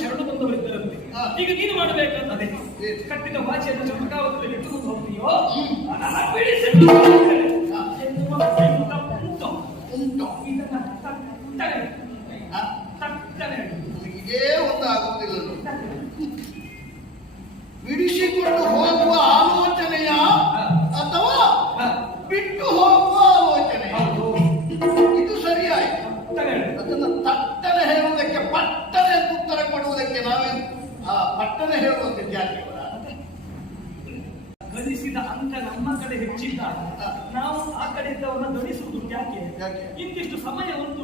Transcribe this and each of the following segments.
ಶರಣ ಬಂದವರಿದ್ದರಂತೆ. ಈಗ ನೀನು ಮಾಡಬೇಕಂತದೆ ಕಟ್ಟಿದ ವಾಚಿಯನ್ನು ಚಮಕಾವತದಲ್ಲಿ ಇಟ್ಟುಕೊಂಡು ಹೋಗ್ತೀಯೋ ಬಿಡಿಸಿ ಇದೇ ಒಂದು ಆಗುವುದಿಲ್ಲ. ಬಿಡಿಸಿಕೊಂಡು ಹೋಗುವ ಆಲೋಚನೆಯ ಅಥವಾ ಬಿಟ್ಟು ಹೋಗುವ ಆಲೋಚನೆ ಇದು ಸರಿಯಾಯಿತು. ಅದನ್ನು ತಟ್ಟನೆ ಹೇಳುವುದಕ್ಕೆ ಪಟ್ಟನೆ ಎಂದು ಉತ್ತರ ಕೊಡುವುದಕ್ಕೆ ನಾವೇ ಪಟ್ಟನೆ ಹೇಳುವಂತೆ ವಿದ್ಯಾರ್ಥಿಗಳ ಗಳಿಸಿದ ಅಂಕ ನಮ್ಮ ಕಡೆ ಹೆಚ್ಚಿದ್ದಾಗ ನಾವು ಆ ಕಡೆ ಇದ್ದವನ್ನ ಗಳಿಸುವುದು ಯಾಕೆ? ಇಂತಿಷ್ಟು ಸಮಯ ಉಂಟು,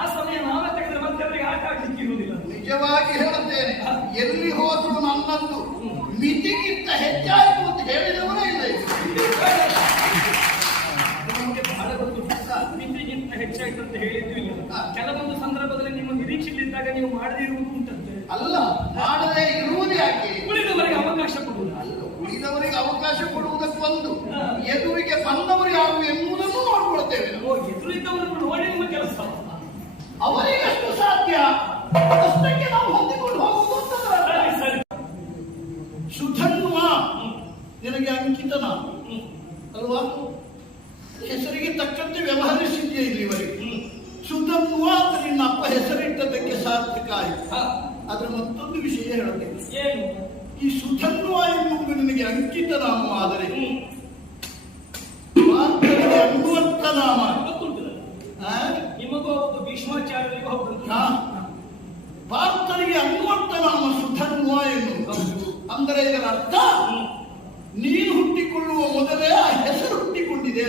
ಆ ಸಮಯ ನಾವೇ ತೆಗೆದ್ರೆ ಮತ್ತೆ ಅವರಿಗೆ ಆಟ ಆಡ್ಲಿಕ್ಕೆ ಇರುವುದಿಲ್ಲ. ನಿಜವಾಗಿ ಹೇಳುತ್ತೇನೆ, ಎಲ್ಲಿ ಹೋದ್ರು ನನ್ನದು ಮಿತಿಗಿಂತ ಹೆಚ್ಚಾಯಿತು ಅಂತ ಹೇಳಿದವರೇ ಇಲ್ಲ. ನಮಗೆ ಬಹಳ ಗೊತ್ತು, ಮಿತಿಗಿಂತ ಹೆಚ್ಚಾಯಿತು ಅಂತ ಹೇಳಿದ್ದು ಇಲ್ಲ. ಕೆಲವೊಂದು ಸಂದರ್ಭದಲ್ಲಿ ನಿಮ್ಮ ನಿರೀಕ್ಷೆಯಲ್ಲಿದ್ದಾಗ ನೀವು ಮಾಡದೇ ಇರುವುದು ಉಂಟಂತೆ. ಅಲ್ಲ, ಮಾಡದೇ ಇರುವುದು ಯಾಕೆ? ಉಳಿದವರಿಗೆ ಅವಕಾಶ ಕೊಡುವುದು. ಅಲ್ಲ, ಉಳಿದವರಿಗೆ ಅವಕಾಶ ಕೊಡುವುದಕ್ಕೊಂದು, ಎದುರಿಗೆ ಬಂದವರು ಯಾರು ಎನ್ನುವುದನ್ನು ನೋಡ್ಕೊಳ್ತೇವೆ. ಎದುರಿದ್ದವರನ್ನು ನೋಡಿ ನಿಮ್ಮ ಕೆಲಸ ಅವರಿಗಷ್ಟು ಸಾಧ್ಯ ಅಷ್ಟಕ್ಕೆ ನಾವು ಹೊಂದಿಕೊಂಡು ಹೋಗುವುದು ಅಂತಂದ್ರೆ ಸುಧನ್ವ ನಿನಗೆ ಅಂಕಿತನ ಅಲ್ವಾ? ಹೆಸರಿಗೆ ತಕ್ಕಂತೆ ವ್ಯವಹರಿಸಿದ್ಯಾ ಇಲ್ಲಿವರೆಗೆ. ಸುಧನ್ವ ಅಂತ ನಿನ್ನ ಅಪ್ಪ ಹೆಸರಿಟ್ಟದಕ್ಕೆ ಸಾರ್ಥಕ ಆಯಿತು. ಅದರ ಮತ್ತೊಂದು ವಿಷಯ ಹೇಳುತ್ತೇನೆ. ಏನು? ಈ ಸುಧನ್ವ ಎನ್ನುವುದು ನಿನಗೆ ಅಂಕಿತ ನಾಮವಾದರೆ ಅನ್ವರ್ಥ ನಾಮ ನಿಮಗೂ ಹೌದು, ಭೀಷ್ಮಾಚಾರ್ಯರಿಗೂ ಹೌದು. ಭಾರತರಿಗೆ ಅನ್ವರ್ಥ ನಾಮ ಸುಧನ್ವ ಎನ್ನುವುದು. ಅಂದರೆ ಇದರ ಅರ್ಥ ನೀನು ಹುಟ್ಟಿಕೊಳ್ಳುವ ಮೊದಲೇ ಆ ಹೆಸರು ಹುಟ್ಟಿಕೊಂಡಿದೆ.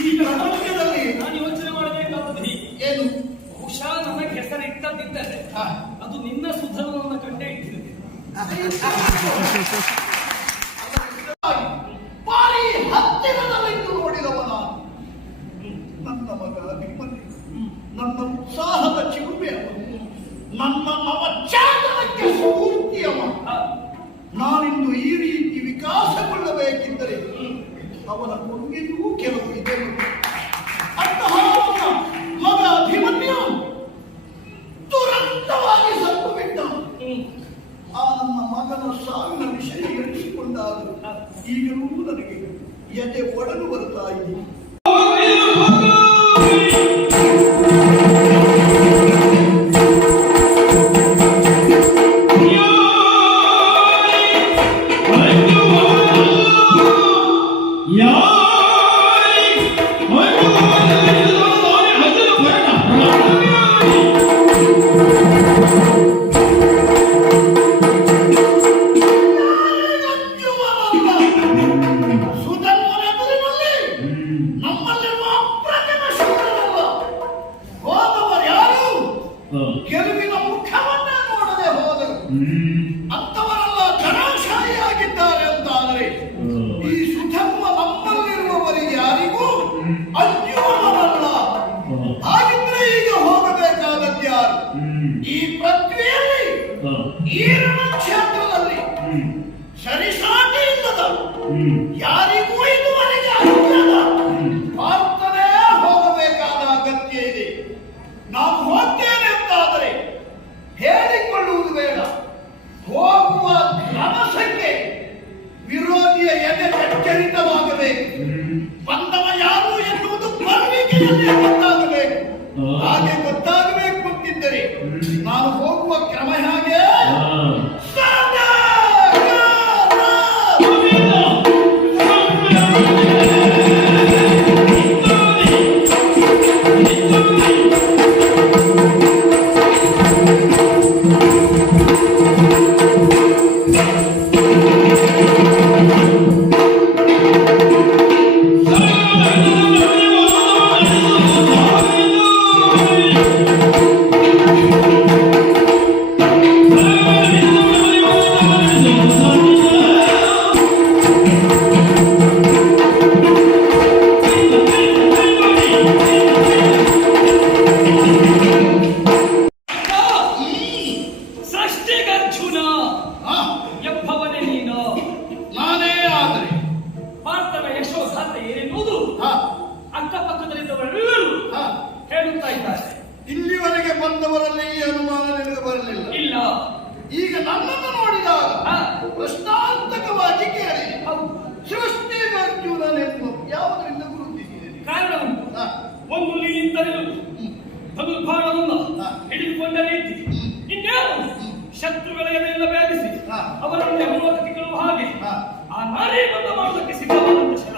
ಈ ಪ್ರಪಂಚದಲ್ಲಿ ನಾನು ಯೋಚನೆ ಮಾಡಬೇಕಾದದ್ದು ಏನು? ಬಹುಶಃ ನನಗೆ ಹೆಸರು ಇಟ್ಟದ್ದಿದ್ದರೆ ಅದು ನಿನ್ನ ಸುಧನ್ವವನ್ನು ಕಂಡೇ ಇಟ್ಟಿದೆ. ಬಾರಿ ಹತ್ತಿರದಲ್ಲಿದ್ದು ನೋಡಿದವನ ನನ್ನ ಮಗ ನಿಮ್ಮಲ್ಲಿ ನನ್ನ ಉತ್ಸಾಹದ ಚಿಗುಮೆ, ನನ್ನ ನವಚಾತನಕ್ಕೆ ಸ್ಫೂರ್ತಿಯವ. ನಾನಿಂದು ಈ ರೀತಿ ವಿಕಾಸಗೊಳ್ಳಬೇಕಿದ್ದರೆ ಅವನ ಕೊಡುಗೆಯೂ ಕೆಲವು ಇದೆ. ಅಂತಹ ಮಗ ಅಭಿಮನ್ಯು ತುರಂತವಾಗಿ ಸತ್ತು ಬಿಟ್ಟ. ಆ ನನ್ನ ಮಗನ ಸಾವಿನ ವಿಷಯ ಎಣಿಸಿಕೊಂಡಾಗ ಈಗಲೂ ನನಗೆ ಎದೆ ಒಡಲು ಬರ್ತಾ ಇದೆ. ಗೆಲುವಿನ ಮುಖವನ್ನೇ ನೋಡದೆ ಹೋದರು. ಅಂತವರೆಲ್ಲ ಧನಾಶಾಹಿಯಾಗಿದ್ದಾರೆ ಅಂತಾದರೆ ಈ ಸುಧನ್ವ ನಮ್ಮಲ್ಲಿರುವವರಿಗೆ ಯಾರಿಗೂ ಅನ್ಯೋನವಲ್ಲ. ಹಾಗಿದ್ರೆ ಈಗ ಹೋಗಬೇಕಾದದ್ಯಾರು? ಈ ಪೃಥ್ವಿಯಲ್ಲಿ, ಈ ಕ್ಷೇತ್ರದಲ್ಲಿ ಸರಿಸಾಟಿ ಇಲ್ಲದ, ಯಾರಿಗೂ ಇದುವರೆಗೆ ಅನ್ಯದ ಭಾರತನೇ ಹೋಗಬೇಕಾದ ಅಗತ್ಯ ಇದೆ. ನಾನು ಹೋಗ್ತೇನೆ ಅಂತಾದರೆ ಹೇಳಿಕೊಳ್ಳುವುದು ಬೇಡ, ಹೋಗುವ ಕ್ರಮಸಕ್ಕೆ ವಿರೋಧಿಯ ಎದೆ ಎಚ್ಚರಿತವಾಗಬೇಕು. ಬಂದವ ಯಾರು ಎನ್ನುವುದು ಬರುವಿಕೆಯಲ್ಲಿ ಗೊತ್ತಾಗಬೇಕು. ಹಾಗೆ ಗೊತ್ತಾಗಬೇಕು ಅಂತಿದ್ದರೆ ನಾನು ಹೋಗುವ ಕ್ರಮ ಹಾಗೆ ಇಲ್ಲಿವರೆಗೆ ಬಂದವರಲ್ಲಿ ಈ ಅನುಮಾನ ನಿನಗೆ ಬರಲಿಲ್ಲ. ಇಲ್ಲ. ಈಗ ನನ್ನನ್ನು ನೋಡಿದಾಗ ಪ್ರಶ್ನಾರ್ಥಕವಾಗಿ ಕೇಳಿ ಸೃಷ್ಟಿ ಅರ್ಜುನನೆಂಬ ಯಾವುದರಿಂದ ಗುರುತಿಸಿದೆ? ಕಾರಣ ಉಂಟು. ಒಂದು ನೀರಿದ್ದರೆ ತಗುಲ್ಭಾಣವನ್ನು ಹಿಡಿದುಕೊಂಡ ರೀತಿ, ಇನ್ಯಾರು ಶತ್ರುಗಳ ಎದೆಯಿಂದ ವ್ಯಾಪಿಸಿ ಅವರನ್ನು ಅನುಮತಿಗಳು ಹಾಗೆ ಆ ನಾರೇ ಬಂದ ಮಾಡುವುದಕ್ಕೆ ಸಿದ್ಧವಾದಂತ ಶರ.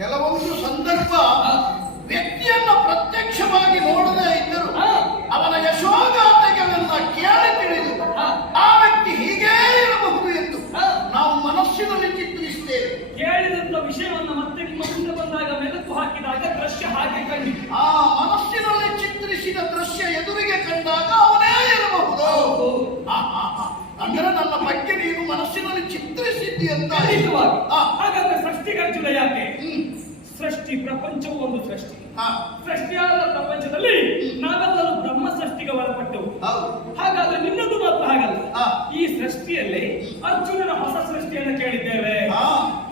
ಕೆಲವೊಂದು ಸಂದರ್ಭ ವ್ಯಕ್ತಿಯನ್ನ ಪ್ರತ್ಯಕ್ಷವಾಗಿ ನೋಡದೇ ಇದ್ದರು ಅವನ ಯಶೋಗಾಥೆಗಳನ್ನ ಕೇಳಿ ತಿಳಿದು ಆ ವ್ಯಕ್ತಿ ಹೀಗೇ ಇರಬಹುದು ಎಂದು ನಾವು ಮನಸ್ಸಿನಲ್ಲಿ ಚಿತ್ರಿಸುತ್ತೇವೆ. ಕೇಳಿದಂತ ವಿಷಯವನ್ನು ಮತ್ತೆ ನಿಮ್ಮ ಮುಂದೆ ಬಂದಾಗ ಮೆಲುಕು ಹಾಕಿದಾಗ ದೃಶ್ಯ ಹಾಗೆ ಕಂಡಿತು. ಆ ಮನಸ್ಸಿನಲ್ಲಿ ಚಿತ್ರಿಸಿದ ದೃಶ್ಯ ಎದುರಿಗೆ ಕಂಡಾಗ ಅವನೇ ಇರಬಹುದು. ಅಂದ್ರೆ ನನ್ನ ಬಗ್ಗೆ ನೀನು ಮನಸ್ಸಿನಲ್ಲಿ ಚಿತ್ರಿಸಿದ್ದಿ ಅಂತ. ಹಾಗಾದ್ರೆ ಸೃಷ್ಟಿಗರ್ಜುನ ಯಾಕೆ? ಸೃಷ್ಟಿ ಪ್ರಪಂಚವು ಒಂದು ಸೃಷ್ಟಿ. ಸೃಷ್ಟಿಯಾದ ಪ್ರಪಂಚದಲ್ಲಿ ನಾವೆಲ್ಲರೂ ಬ್ರಹ್ಮ ಸೃಷ್ಟಿಗೆ ಒಳಪಟ್ಟವು. ಹಾಗಾದ್ರೆ ನಿನ್ನದು ಮಾತ್ರ ಹಾಗಲ್ಲ. ಈ ಸೃಷ್ಟಿಯಲ್ಲಿ ಅರ್ಜುನನ ಹೊಸ ಸೃಷ್ಟಿಯನ್ನು ಕೇಳಿದ್ದೇವೆ.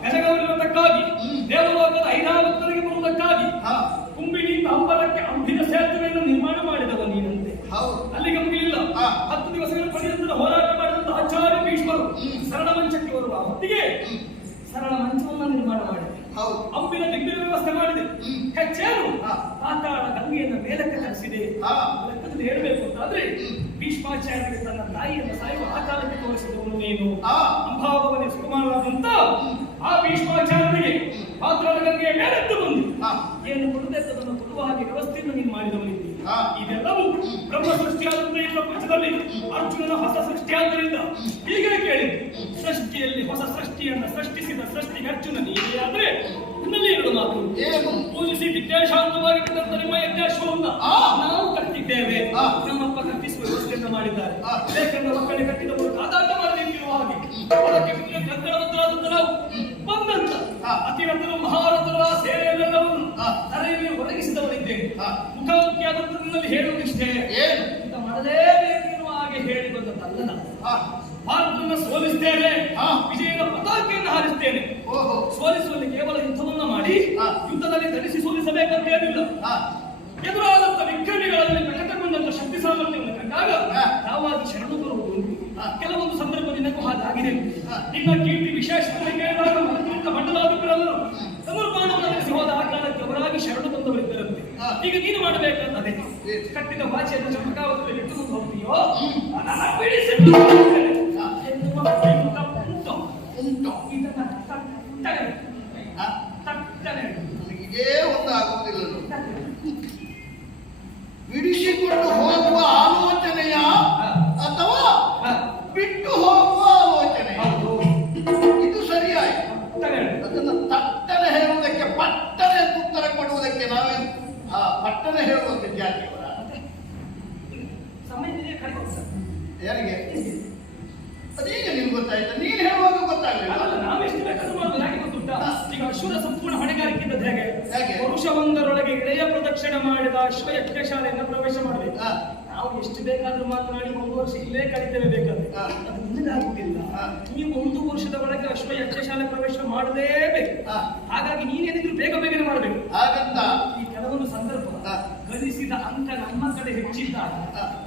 ಗಜಗವರಿರುವುದಕ್ಕಾಗಿ, ದೇವಲೋಕದ ಐರಾವತರಿಗೆ ಬರುವುದಕ್ಕಾಗಿ, ಕುಂಬಿನಿಂದ ಅಂಬರಕ್ಕೆ ಅಂಬಿನ ಸೇತುವೆಯನ್ನು ನಿರ್ಮಾಣ ಮಾಡಿದವ ನೀನಂತೆ. ಅಲ್ಲಿಗೆ ಮುಗಿಲಿಲ್ಲ. 10 ದಿವಸಗಳ ಪರ್ಯಂತರ ಹೋರಾಟ ಮಾಡಿದಂತ ಆಚಾರ್ಯ ಭೀಷ್ಮರು ಸರಳ ಮಂಚಕ್ಕೆ ಬರುವ ಹೊತ್ತಿಗೆ ಸರಳ ಮಂಚವನ್ನು ನಿರ್ಮಾಣ ಮಾಡಿದೆ. ಅಂಬಿನ ದಿಗ್ವಿಜಯ ವ್ಯವಸ್ಥೆ ಮಾಡಿದೆ. ಹೆಚ್ಚೇನು ಪಾತಾಳ ಗಂಗೆಯನ್ನು ಮೇಲಕ್ಕೆ ತರಿಸಿದೆ. ಲೆಕ್ಕದಲ್ಲಿ ಹೇಳಬೇಕು ಅಂತಾದ್ರೆ ಭೀಷ್ಮಾಚಾರ್ಯರಿಗೆ ತನ್ನ ತಾಯಿಯನ್ನು ಸಾಯುವ ಆ ಕಾಲಕ್ಕೆ ತೋರಿಸಿದವನು ನೀನು. ಅಂಬಾಭವನೇ ಸುಕುಮಾರರಾದಂತ ಆ ಭೀಷ್ಮಾಚಾರ್ಯರಿಗೆ ಪಾತಾಳ ಗಂಗೆಯ ಮೇಲೆದ್ದು ಬಂದು ಏನು ಕೊಡಬೇಕದನ್ನು ಕೊಡುವ ಹಾಗೆ ವ್ಯವಸ್ಥೆಯನ್ನು ನೀನು ಮಾಡಿದವನಿದ್ದಿ. ಇದೆಲ್ಲವೂ ಬ್ರಹ್ಮ ಸೃಷ್ಟಿಯಾದಂತ ಈ ಪ್ರಪಂಚದಲ್ಲಿ ಅರ್ಜುನನ ಹೊಸ ಸೃಷ್ಟಿಯಾದ್ದರಿಂದ ಹೀಗೆ ಕೇಳಿದ್ದು. ಸೃಷ್ಟಿಯಲ್ಲಿ ಹೊಸ ಸೃಷ್ಟಿಯನ್ನು ಸೃಷ್ಟಿಸಿದ ಸೃಷ್ಟಿಗೆ ಅರ್ಜುನ ನೀನೇ ಆದ್ರೆ ಇನ್ನಲ್ಲಿ ಎರಡು ಮಾತು. ಪೂಜಿಸಿ ವಿದ್ಯಾಶಾಂತವಾಗಿ ಬಿಟ್ಟಂತ ನಿಮ್ಮ ಯಜ್ಞಾಶ್ವವನ್ನು ನಾವು ಕಟ್ಟಿದ್ದೇವೆ. ನಮ್ಮಪ್ಪ ಕಟ್ಟಿಸುವ ವ್ಯವಸ್ಥೆಯನ್ನು ಮಾಡಿದ್ದಾರೆ. ಬೇಕಂದ್ರೆ ಮಕ್ಕಳಿಗೆ ಕಟ್ಟಿದವರು ಕಾದಾಟ ಮಾಡಬೇಕಿರುವ ಹಾಗೆ ಅದಕ್ಕೆ ಕಂಕಣಬದ್ಧರಾದಂತ ನಾವು ಬಂದಂತ ಅತಿರಥರು ಮಹಾರಥರ ಸೇವೆಯನ್ನೆಲ್ಲವನ್ನು ತಲೆಯಲ್ಲಿ ಒದಗಿಸಿದವರಿದ್ದೇವೆ. ಮುಖಾಮುಖಿಯಾದಂತಲ್ಲಿ ಹೇಳುವುದಿಷ್ಟೇ, ಇಂತ ಮಾಡಲೇಬೇಕೆನ್ನುವ ಹಾಗೆ ಹೇಳಿ ಬಂದದ್ದಲ್ಲ. ನಾನು ಭಾರತವನ್ನು ಸೋಲಿಸ್ತೇನೆ, ವಿಜಯದ ಪತಾಕೆಯನ್ನು ಹಾರಿಸ್ತೇನೆ. ಸೋಲಿಸುವಲ್ಲಿ ಕೇವಲ ಯುದ್ಧವನ್ನು ಮಾಡಿ ಯುದ್ಧದಲ್ಲಿ ಧರಿಸಿ ಸೋಲಿಸಬೇಕಂತ ಏನಿಲ್ಲ. ಎದುರಾದಂತ ವಿಕ್ರಮಿಗಳಲ್ಲಿ ಪ್ರಕಟಗೊಂಡಂತ ಶಕ್ತಿ ಸಾಮರ್ಥ್ಯವನ್ನು ಕಂಡಾಗ ನಾವಾಗಿ ಶರಣು ಬರುವುದು ಉಂಟು. ಕೆಲವೊಂದು ಸಂದರ್ಭ ನಿನಗೂ ಹಾಗಾಗಿದೆ. ನಿನ್ನ ಕೀರ್ತಿ ವಿಶೇಷವಾಗಿ ಕೇಳಿದಾಗ ಮಂಡಲಾಧಿಪರೆಲ್ಲರೂ ಧನುರ್ಬಾಣವನ್ನು ಧರಿಸಿ ಹೋದ ಆ ಕಾಲಕ್ಕೆ ಅವರಾಗಿ ಶರಣು ಬಂದವರಿದ್ದರಂತೆ. ಈಗ ನೀನು ಮಾಡಬೇಕಾದ್ರೆ ಕಟ್ಟಿದ ಭಾಷೆಯನ್ನು ಚಮಕಾವತಿಯಲ್ಲಿ ಇಟ್ಟು ಹೋಗ್ತೀಯೋ ಅದನ್ನು ಬಿಡಿಸಿ ಇದೇ ಒಂದು ಆಗುವುದಿಲ್ಲ. ಬಿಡಿಸಿಕೊಂಡು ಹೋಗುವ ಆಲೋಚನೆಯ ಅಥವಾ ಬಿಟ್ಟು ಹೋಗುವ ಆಲೋಚನೆ ಇದು ಸರಿಯಾಗಿ ಅದನ್ನು ತಟ್ಟನೆ ಹೇಳುವುದಕ್ಕೆ ಪಟ್ಟನೆ ಉತ್ತರ ಕೊಡುವುದಕ್ಕೆ ನಾವೇ ಪಟ್ಟನೆ ಹೇಳುವಂತೆ ಜಾತಿಯವರ ಯಾರಿಗೆ ಅದೀಗ ನಿಮ್ಗೆ ಗೊತ್ತಾಯ್ತಾ? ನೀನು ಹೇಳುವಾಗ ಗೊತ್ತಾಗಲಿಲ್ಲ. ನಾವೆಷ್ಟು ಬೇಕಾದ್ರೂ ಮಾಡ್ಬೋದು. ಯಾಕೆ ಗೊತ್ತುಂಟಾ? ಈಗ ಅಶ್ವರ ಸಂಪೂರ್ಣ ಹೊಣೆಗಾರಿಕೆ ಇದ್ದದ್ದು ಹೇಗೆ? ವರುಷವೊಂದರೊಳಗೆ ಇಳೆಯ ಪ್ರದಕ್ಷಿಣೆ ಮಾಡಿದ ಅಶ್ವ ಯಜ್ಞಶಾಲೆಯನ್ನು ಪ್ರವೇಶ ಮಾಡಬೇಕು. ನಾವು ಎಷ್ಟು ಬೇಕಾದ್ರೂ ಮಾತನಾಡಿ 1 ವರ್ಷ ಇಲ್ಲೇ ಕಲಿತೇವೆ ಬೇಕಾದ್ರೆ ಅದು ನಿನಗಾಗುತ್ತಿಲ್ಲ. ನೀವು 1 ವರ್ಷದ ಒಳಗೆ ಅಶ್ವ ಯಜ್ಞಶಾಲೆ ಪ್ರವೇಶ ಮಾಡಲೇಬೇಕು. ಹಾಗಾಗಿ ನೀನೇನಿದ್ರು ಬೇಗ ಬೇಗನೆ ಮಾಡಬೇಕು. ಹಾಗಂತ ಈ ಕೆಲವೊಂದು ಸಂದರ್ಭ ಗಳಿಸಿದ ಅಂಕ ನಮ್ಮ ಕಡೆ ಹೆಚ್ಚಿದ್ದಾಗ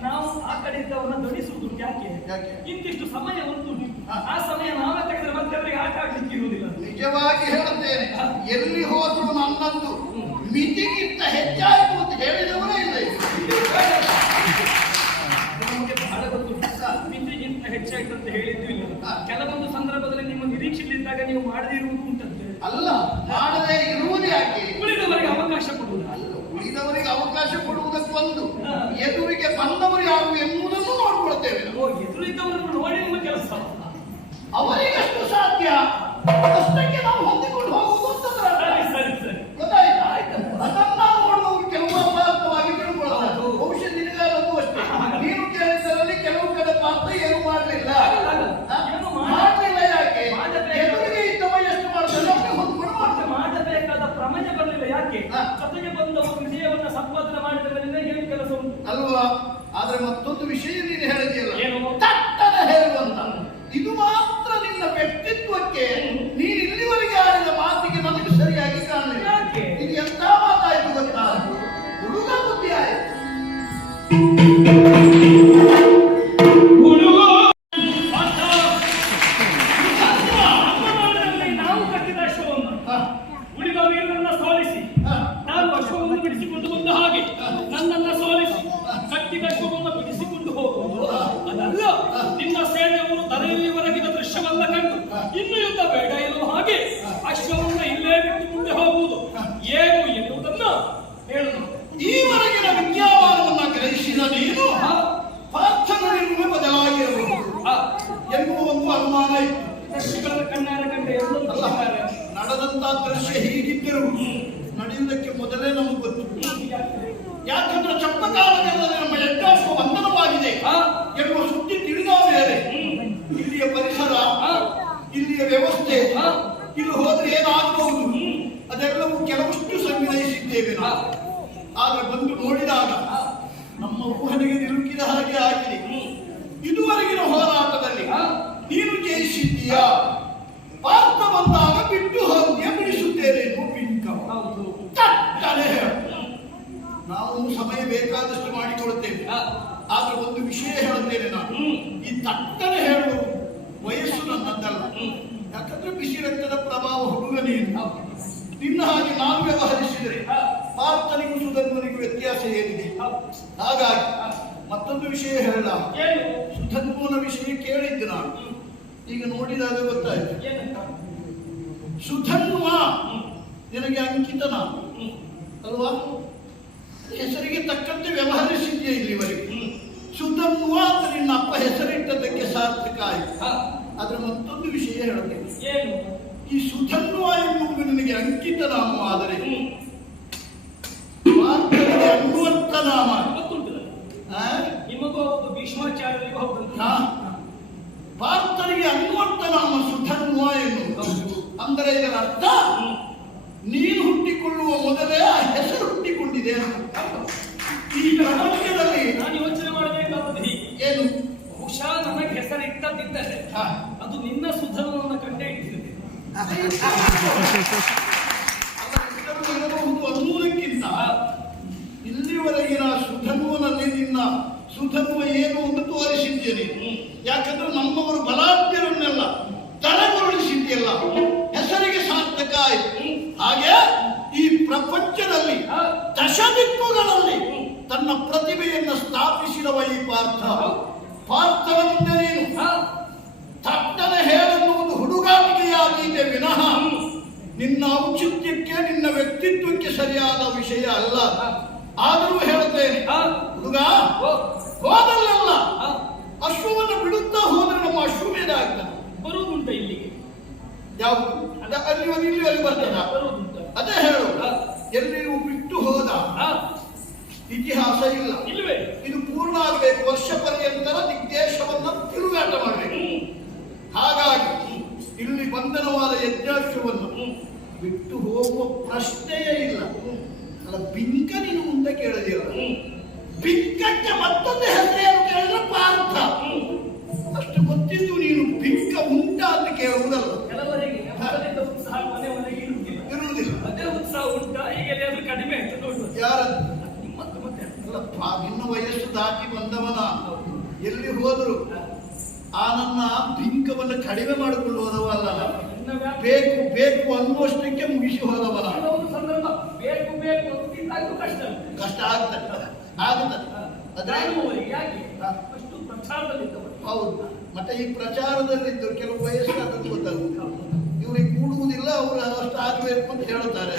ನಾವು ಆ ಕಡೆ ಇದ್ದವನ್ನ ಧ್ವನಿಸುವುದು ಯಾಕೆ? ಇಂತಿಷ್ಟು ಸಮಯ ಉಂಟು. ಆ ಸಮಯ ನಾವೇ ತೆಗೆದ್ರೆ ಮತ್ತೆ ಅವರಿಗೆ ಆಟ ಆಡ್ಲಿಕ್ಕೆ ಇರುವುದಿಲ್ಲ. ನಿಜವಾಗಿ ಹೇಳುತ್ತೇನೆ, ಎಲ್ಲಿ ಹೋದ್ರು ನನ್ನಂದು ಮಿತಿಗಿಂತ ಹೆಚ್ಚಾಯಿತು ಅಂತ ಹೇಳಿದವರೇ ಇಲ್ಲ. ನಮಗೆ ಬಹಳ ಗೊತ್ತು, ಮಿತಿಗಿಂತ ಹೆಚ್ಚಾಯ್ತು ಅಂತ ಹೇಳಿದ್ದು ಇಲ್ಲ. ಕೆಲವೊಂದು ಸಂದರ್ಭದಲ್ಲಿ ನಿಮ್ಮ ನಿರೀಕ್ಷೆಯಲ್ಲಿದ್ದಾಗ ನೀವು ಮಾಡದೇ ಇರುವುದು ಉಂಟಂತೆ. ಅಲ್ಲ, ಮಾಡದೇ ಇರುವುದು ಯಾಕೆ? ಉಳಿದವರಿಗೆ ಅವಕಾಶ ಕೊಡುವುದು. ಉಳಿದವರಿಗೆ ಅವಕಾಶ ಕೊಡುವುದಕ್ಕೊಂದು, ಎದುರಿಗೆ ಬಂದವರು ಯಾರು ಎನ್ನುವುದನ್ನು ನೋಡ್ಕೊಳ್ತೇವೆ. ಎದುರಿದ್ದವರನ್ನು ನೋಡಿ ನಿಮ್ಮ ಕೆಲಸ ಅವರಿಗಷ್ಟು ಸಾಧ್ಯ ಅಷ್ಟಕ್ಕೆ ನಾವು ಹೊಂದಿಕೊಂಡು ಹೋಗುವುದು ಅಂತಂದ್ರೆ ಸರಿ ಸರಿ ಗೊತ್ತಾಯ್ತಾ? ಅದನ್ನ ನೋಡುವವರು ಕೆಲವು ಅಪಾರ್ಥವಾಗಿ ತಿಳ್ಕೊಳ್ಳೋದು. ಬಹುಶಃ ನಿನಗಾದದ್ದು ಅಷ್ಟೇ. ನೀನು ಕೇಳಿದ್ದರಲ್ಲಿ ಕೆಲವು ಕಡೆ ಪಾತ್ರ ಏನು ಮಾಡಲಿಲ್ಲ. ಯಾಕೆ? ಎದುರಿಗೆ ಇದ್ದವ ಎಷ್ಟು ಮಾಡ್ತಾರೆ ಹೊಂದ್ಕೊಂಡು ಮಾಡ್ತಾರೆ. ಮಾಡಬೇಕಾದ ಪ್ರಮೇಯ ಬರಲಿಲ್ಲ. ಯಾಕೆ? ಜೊತೆಗೆ ಬಂದವರು ವಿಜಯವನ್ನ ಸಂಪಾದನೆ ಮಾಡಿದವರಿಂದ ಏನು ಕೆಲಸ ಉಂಟು ಅಲ್ವಾ? ಆದ್ರೆ ಮತ್ತೊಂದು ವಿಷಯ ನೀನು ಹೇಳಿದೆಯಲ್ಲ, ಏನು? ತಟ್ಟನೆ ಹೇಳುವಂತ. ಇದು ಮಾತ್ರ ನಿನ್ನ ವ್ಯಕ್ತಿತ್ವಕ್ಕೆ, ನೀನು ಇಲ್ಲಿವರೆಗೆ ಆಡಿದ ಮಾತಿಗೆ ನನಗೆ ಸರಿಯಾಗಿ ಕಾಣಲಿಲ್ಲ. ಇದು ಎಂತ ಮಾತಾಯ್ತು ಗೊತ್ತಾ? ಹುಡುಗ ಬುದ್ಧಿ ಆಯ್ತು. ಅಮ್ಮನವರಲ್ಲಿ ನಾವು ಕಟ್ಟಿದ ಅಶ್ವವನ್ನು ಉಳಿದ ವೀರರನ್ನ ಸೋಲಿಸಿ ನಾನು ಅಶ್ವವನ್ನು ಬಿಡಿಸಿಕೊಂಡು ಬಂದ ಹಾಗೆ ನನ್ನನ್ನ ಸೋಲಿಸಿ ಕಟ್ಟಿದ ಅಶ್ವವನ್ನು ಬಿಡಿಸಿಕೊಂಡು ಹೋಗುವುದು ಅದಲ್ಲ. ನಿನ್ನ ಸೇನೆಯವರು ತಲೆಯಲ್ಲಿ ಒರಗಿದ ದೃಶ್ಯವನ್ನ ಕಂಡು ಇನ್ನು ಯುದ್ಧ ಬೇಡ ಎನ್ನುವ ಹಾಗೆ ಅಶ್ವವನ್ನು ಇಲ್ಲೇ ಬಿಟ್ಟು ಮುಂದೆ ಹೋಗುವುದು ಏನು ಎನ್ನುವುದನ್ನ ಹೇಳು. ಈವರೆಗಿನ ವಿಜ್ಞಾನವನ್ನ ಗ್ರಹಿಸಿದ ನೀನು ಪಾರ್ಥನ ನಿಲುವು ಬದಲಾಗಿರಬಹುದು ಎನ್ನುವ ಒಂದು ಅನುಮಾನ ಇತ್ತು. ದೃಶ್ಯಗಳ ಕಣ್ಣಾರ ಕಂಡ ಎಲ್ಲರೂ ಅಲ್ಲ, ನಡೆದಂತ ದೃಶ್ಯ ಹೀಗಿದ್ದರು ನಡೆಯುವುದಕ್ಕೆ ಮೊದಲೇ ನಮಗೆ ಗೊತ್ತು. ಯಾಕಂದ್ರೆ ಚಪ್ಪಕಾಲದಲ್ಲಿ ನಮ್ಮ ಯಜ್ಞಾಶ್ವ ಬಂಧನವಾಗಿದೆ ಎನ್ನುವ ಸುದ್ದಿ ತಿಳಿದ ಮೇಲೆ ಇಲ್ಲಿಯ ಪರಿಸರ, ಇಲ್ಲಿಯ ವ್ಯವಸ್ಥೆ, ಇಲ್ಲಿ ಹೋದ್ರೆ ಏನಾಗಬಹುದು ಅದೆಲ್ಲವೂ ಕೆಲವಷ್ಟು ಸಂಗ್ರಹಿಸಿದ್ದೇವೆ ನಾವು. ಆದ್ರೆ ಬಂದು ನೋಡಿದಾಗ ನಮ್ಮ ಊಹನೆಗೆ ನಿಲುಕಿದ ಹಾಗೆ ಆಗಿದೆ. ಇದುವರೆಗಿನ ಹೋರಾಟದಲ್ಲಿ ನೀನು ಜಯಿಸಿದ್ದೀಯಾ, ಪಾರ್ಥ ಬಂದಾಗ ಬಿಟ್ಟು ಹೋಗಿ ಬಿಡಿಸುತ್ತೇನೆ ಎನ್ನುವ ಬಿಂಕ. ತಟ್ಟನೆ ಹೇಳು. ನಾವು ಸಮಯ ಬೇಕಾದಷ್ಟು ಮಾಡಿಕೊಡುತ್ತೇವೆ. ಆದ್ರೆ ಒಂದು ವಿಷಯ ಹೇಳುತ್ತೇನೆ ನಾನು, ಈ ತಟ್ಟನೆ ಹೇಳುವ ವಯಸ್ಸು ನನ್ನದ್ದಲ್ಲ. ಯಾಕಂದ್ರೆ ಬಿಸಿ ರಕ್ತದ ಪ್ರಭಾವ ಹುಡುಗ ನೀನು. ನಿನ್ನ ಹಾಗೆ ನಾನು ವ್ಯವಹರಿಸಿದರೆ ಪಾರ್ಥನಿಗೂ ಸುಧನ್ವನಿಗೂ ವ್ಯತ್ಯಾಸ ಏನಿದೆ? ಹಾಗಾಗಿ ಮತ್ತೊಂದು ವಿಷಯ ಹೇಳ, ಸುಧನ್ವನ ವಿಷಯ ಕೇಳಿದ್ದೆ ನಾನು, ಈಗ ನೋಡಿದಾಗ ಗೊತ್ತಾಯ್ತು. ಸುಧನ್ವ ನಿನಗೆ ಅಂಕಿತನ ಅಲ್ವಾ? ಹೆಸರಿಗೆ ತಕ್ಕಂತೆ ವ್ಯವಹರಿಸಿದ್ಯಾ ಇಲ್ಲಿವರೆಗೆ. ಸುಧನ್ವ ಅಂತ ನಿನ್ನ ಅಪ್ಪ ಹೆಸರಿಟ್ಟದಕ್ಕೆ ಸಾರ್ಥಕ ಆಯ್ತು. ಆದ್ರೆ ಮತ್ತೊಂದು ವಿಷಯ ಹೇಳುತ್ತೇನೆ, ಈ ಸುಧನ್ವ ಎನ್ನುವುದು ನಿನಗೆ ಅಂಕಿತ ನಾಮವಾದರೆ ಪಾರ್ಥನಿಗೆ ಅನ್ನುವಂತ ನಾಮ ಪಾರ್ಥನಿಗೆ ಅನ್ನುವಂತ ನಾಮ ಸುಧನ್ವ ಎನ್ನುವುದು. ಅಂದರೆ ಇದರ ಅರ್ಥ ನೀನು ಹುಟ್ಟಿಕೊಳ್ಳುವ ಮೊದಲೇ ಆ ಹೆಸರು ಹುಟ್ಟಿಕೊಂಡಿದೆ. ಈ ಪ್ರಪಂಚದಲ್ಲಿ ನಾನು ಯೋಚನೆ ಮಾಡಬೇಕಾದದ್ದು ಏನು, ಬಹುಶಃ ನನಗೆ ಹೆಸರಿಟ್ಟದ್ದಿದ್ದರೆ ಅದು ನಿನ್ನ ಸುಧನ್ವನ ಕಂಡೇ ಇಟ್ಟಿದೆ ಇರಬಹುದು ಅನ್ನುವುದಕ್ಕಿಂತ ಇಲ್ಲಿವರೆಗಿನ ಸುಧನ್ವನಲ್ಲಿ ನಿನ್ನ ಸುಧನ್ವ ಏನು ಎಂದು ತೋರಿಸಿದ್ದೇನೆ. ಯಾಕಂದ್ರೆ ನಮ್ಮವರು ಬಲಾಢ್ಯರನ್ನೆಲ್ಲ ತಲೆಗೊರಳಿಸಿದ್ಯಲ್ಲ, ಹೆಸರಿಗೆ ಸಾರ್ಥಕ ಆಯಿತು. ಹಾಗೆ ಈ ಪ್ರಪಂಚದಲ್ಲಿ ದಶದಿಕ್ಕುಗಳಲ್ಲಿ ತನ್ನ ಪ್ರತಿಭೆಯನ್ನು ಸ್ಥಾಪಿಸಿದವ ಈ ಪಾರ್ಥನ ಮುಂದೆ ನೀನು ತಟ್ಟನೆ ಹೇಳನ್ನುವುದು ಹುಡುಗಾಟಿಕೆಯಾಗಿದೆ ವಿನಃ ನಿನ್ನ ಔಚಿತ್ಯಕ್ಕೆ ನಿನ್ನ ವ್ಯಕ್ತಿತ್ವಕ್ಕೆ ಸರಿಯಾದ ವಿಷಯ ಅಲ್ಲ. ಆದರೂ ಹೇಳುತ್ತೇನೆ, ಹುಡುಗ ಹೋದಲ್ಲೆಲ್ಲ ಅಶ್ವವನ್ನು ಬಿಡುತ್ತಾ ಹೋದ್ರೆ ನಮ್ಮ ಅಶ್ವಮೇಧ ಆಗ್ತದೆ. ಬರುವುದುಂಟ ಇಲ್ಲಿಗೆ? ಯಾವುದು ಇಲ್ಲಿವರೆಗೆ ಬರ್ತದ? ಅದೇ ಹೇಳು, ಎಲ್ಲಿಯೂ ಬಿಟ್ಟು ಹೋದ ಇತಿಹಾಸ ಇಲ್ಲ. ಇಲ್ಲವೇ? ಇದು ಪೂರ್ಣ ಆಗಬೇಕು. ವರ್ಷ ಪರ್ಯಂತರ ದಿಗ್ದೇಶವನ್ನ ತಿರುಗಾಟ ಮಾಡಬೇಕು. ಹಾಗಾಗಿ ಇಲ್ಲಿ ಬಂಧನವಾದ ಯಜ್ಞಾಶ್ವವನ್ನು ಬಿಟ್ಟು ಹೋಗುವ ಪ್ರಶ್ನೆಯೇ ಇಲ್ಲ. ಅಲ್ಲ, ಬಿಂಕ ನೀನು ಮುಂದೆ ಕೇಳದಿಲ್ಲ. ಬಿಂಕಕ್ಕೆ ಮತ್ತೊಂದು ಹೆಸರೇನು ಕೇಳಿದ್ರೆ ಪಾರ್ಥ. ಅಷ್ಟು ಗೊತ್ತಿದ್ದು ನೀನು ಬಿಂಕ ಉಂಟ ಅಂತ ಕೇಳುವುದಲ್ಲ. ಕೆಲವರಿಗೆ ಉತ್ಸಾಹ ಮನೆ ಮನೆಗೆ ಇರುವುದಿಲ್ಲ. ಅದೇ ಉತ್ಸಾಹ ಉಂಟ, ಈಗ ಎಲ್ಲಿಯಾದ್ರೂ ಕಡಿಮೆ ಆಯ್ತು ನೋಡುವ. ಯಾರದು? ನಿನ್ನ ವಯಸ್ಸು ದಾಟಿ ಬಂದವನ ಎಲ್ಲಿ ಹೋದ್ರು ಆ ನನ್ನ ಬಿಂಕವನ್ನು ಕಡಿಮೆ ಮಾಡಿಕೊಂಡು ಹೋದವಲ್ಲ, ಬೇಕು ಬೇಕು ಅನ್ನುವಷ್ಟಕ್ಕೆ ಮುಗಿಸಿ ಹೋದವನ. ಬೇಕು ಬೇಕು ಕಷ್ಟ ಆಗ್ತದೆ ಆಗುತ್ತದೆ. ಹೌದು. ಮತ್ತೆ ಈ ಪ್ರಚಾರದಲ್ಲಿದ್ದು ಕೆಲವು ವಯಸ್ಸಾದದ್ದು ಗೊತ್ತಾಗುತ್ತೆ. ಇವರಿಗೆ ಕೂಡುವುದಿಲ್ಲ, ಅವರು ಅಷ್ಟು ಆಗಬೇಕು ಅಂತ ಹೇಳ್ತಾರೆ.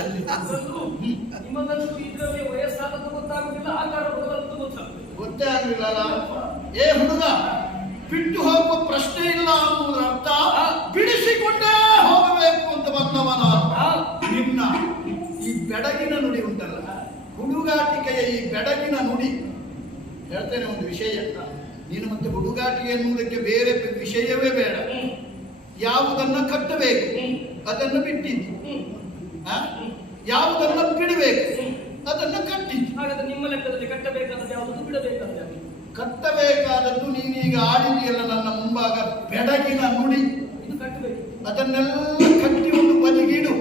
ಗೊತ್ತೇ ಆಗಲಿಲ್ಲ. ಏ ಹುಡುಗ, ಬಿಟ್ಟು ಹೋಗುವ ಪ್ರಶ್ನೆ ಇಲ್ಲ ಅನ್ನುವುದರ ಅರ್ಥ ಬಿಡಿಸಿಕೊಂಡೇ ಹೋಗಬೇಕು ಅಂತ ಬಂದವನ. ನಿನ್ನ ಈ ಬೆಡಗಿನ ನುಡಿ ಉಂಟಲ್ಲ, ಹುಡುಗಾಟಿಕೆಯ ಈ ಬೆಡಗಿನ ನುಡಿ ಹೇಳ್ತೇನೆ ಒಂದು ವಿಷಯ. ನೀನು ಮತ್ತೆ ಹುಡುಗಾಟಿಕೆ ಎನ್ನುವುದಕ್ಕೆ ಬೇರೆ ವಿಷಯವೇ ಬೇಡ. ಯಾವುದನ್ನ ಕಟ್ಟಬೇಕು ಅದನ್ನು ಬಿಟ್ಟಿದ್ದು, ಯಾವುದನ್ನ ಬಿಡಬೇಕು ಅದನ್ನು ಕಟ್ಟಿದ್ದು. ಹಾಗಾದ್ರೆ ನಿಮ್ಮ ಲೆಕ್ಕದಲ್ಲಿ ಕಟ್ಟಬೇಕಾದದ್ದು ಯಾವುದು, ಬಿಡಬೇಕಾದ ಕಟ್ಟಬೇಕಾದದ್ದು ನೀನೀಗ ಆಡಿದೆಯಲ್ಲ ನನ್ನ ಮುಂಭಾಗ ಬೆಡಗಿನ ನುಡಿ, ಇದು ಕಟ್ಟಬೇಕು. ಅದನ್ನೆಲ್ಲ ಕಟ್ಟಿ ಒಂದು ಬದಿಗಿಡು.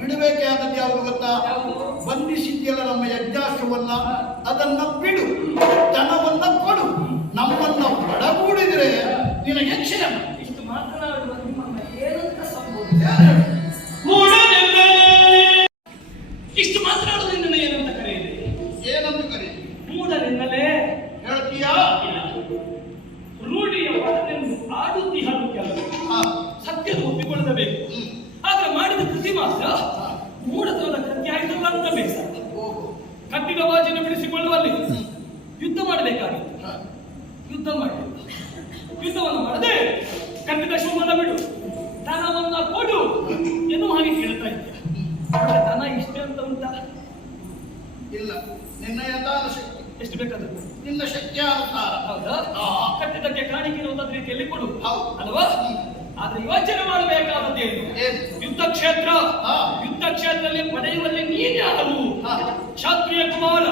ಬಿಡಬೇಕಾದದ್ದು ಯಾವುದು ಗೊತ್ತಾ? ಬಂಧಿಸಿದ್ಯಲ್ಲ ನಮ್ಮ ಯಜ್ಞಾಶ್ವವನ್ನ, ಅದನ್ನ ಬಿಡು. ದನ ಹೇಳುವುದರಿಂದಲೇ ಹೇಳ್ತೀಯಾ? ರೂಢಿಯ ಒಡನೆಂದು ಆಡುತ್ತಿಹರು ಕೆಲವು ಹಾ. ಸತ್ಯದ ಒಪ್ಪಿಕೊಳ್ಳಬೇಕು. ಆದ್ರೆ ಮಾಡಿದ ಕೃತಿ ಮಾತ್ರ ಮೂಢತನದ ಕೃತಿ ಆಯ್ತಲ್ಲ ಅಂತ ಬೇಸರ. ಓಹೋ. ಕಟ್ಟಿದ ಬಾಜಿನ ಬಿಡಿಸಿಕೊಳ್ಳುವಲ್ಲಿ ಯುದ್ಧ ಮಾಡಬೇಕಾಗಿತ್ತು. ಹಾ. ಯುದ್ಧ ಮಾಡಲಿಲ್ಲ. ಯುದ್ಧವನ್ನು ಮಾಡದೆ ಕಟ್ಟಿದ ಶೂಮನ ಬಿಡು, ಧನವನ್ನ ಕೊಡು ಎನ್ನುವ ಹಾಗೆ ಕೇಳ್ತಾ ಇದ್ದೆ. ಧನ ಇಷ್ಟೇ ಅಂತ ಉಂಟಾ? ಇಲ್ಲ, ನಿನ್ನ ಯಥಾನ ಶಕ್ತಿ, ಎಷ್ಟು ಬೇಕಾದ್ರೆ ನಿನ್ನ ಶಕ್ತಿಯಾನುಸಾರ. ಹೌದಾ? ಹಾ. ಕಟ್ಟಿದ್ದಕ್ಕೆ ಕಾಣಿಕೆ ಒಂದೊಂದು ರೀತಿಯಲ್ಲಿ ಕೊಡು. ಹೌದು. ಅಲ್ವಾ? ಆದ್ರೆ ಯೋಚನೆ ಮಾಡಬೇಕಾದದ್ದೇನು? ಏನು? ಯುದ್ಧ ಕ್ಷೇತ್ರ. ಹಾ. ಯುದ್ಧ ಕ್ಷೇತ್ರದಲ್ಲಿ ಪಡೆಯುವಲ್ಲಿ ನೀನ್ಯಾರು? ಹಾ. ಕ್ಷತ್ರಿಯ ಕುಮಾರ,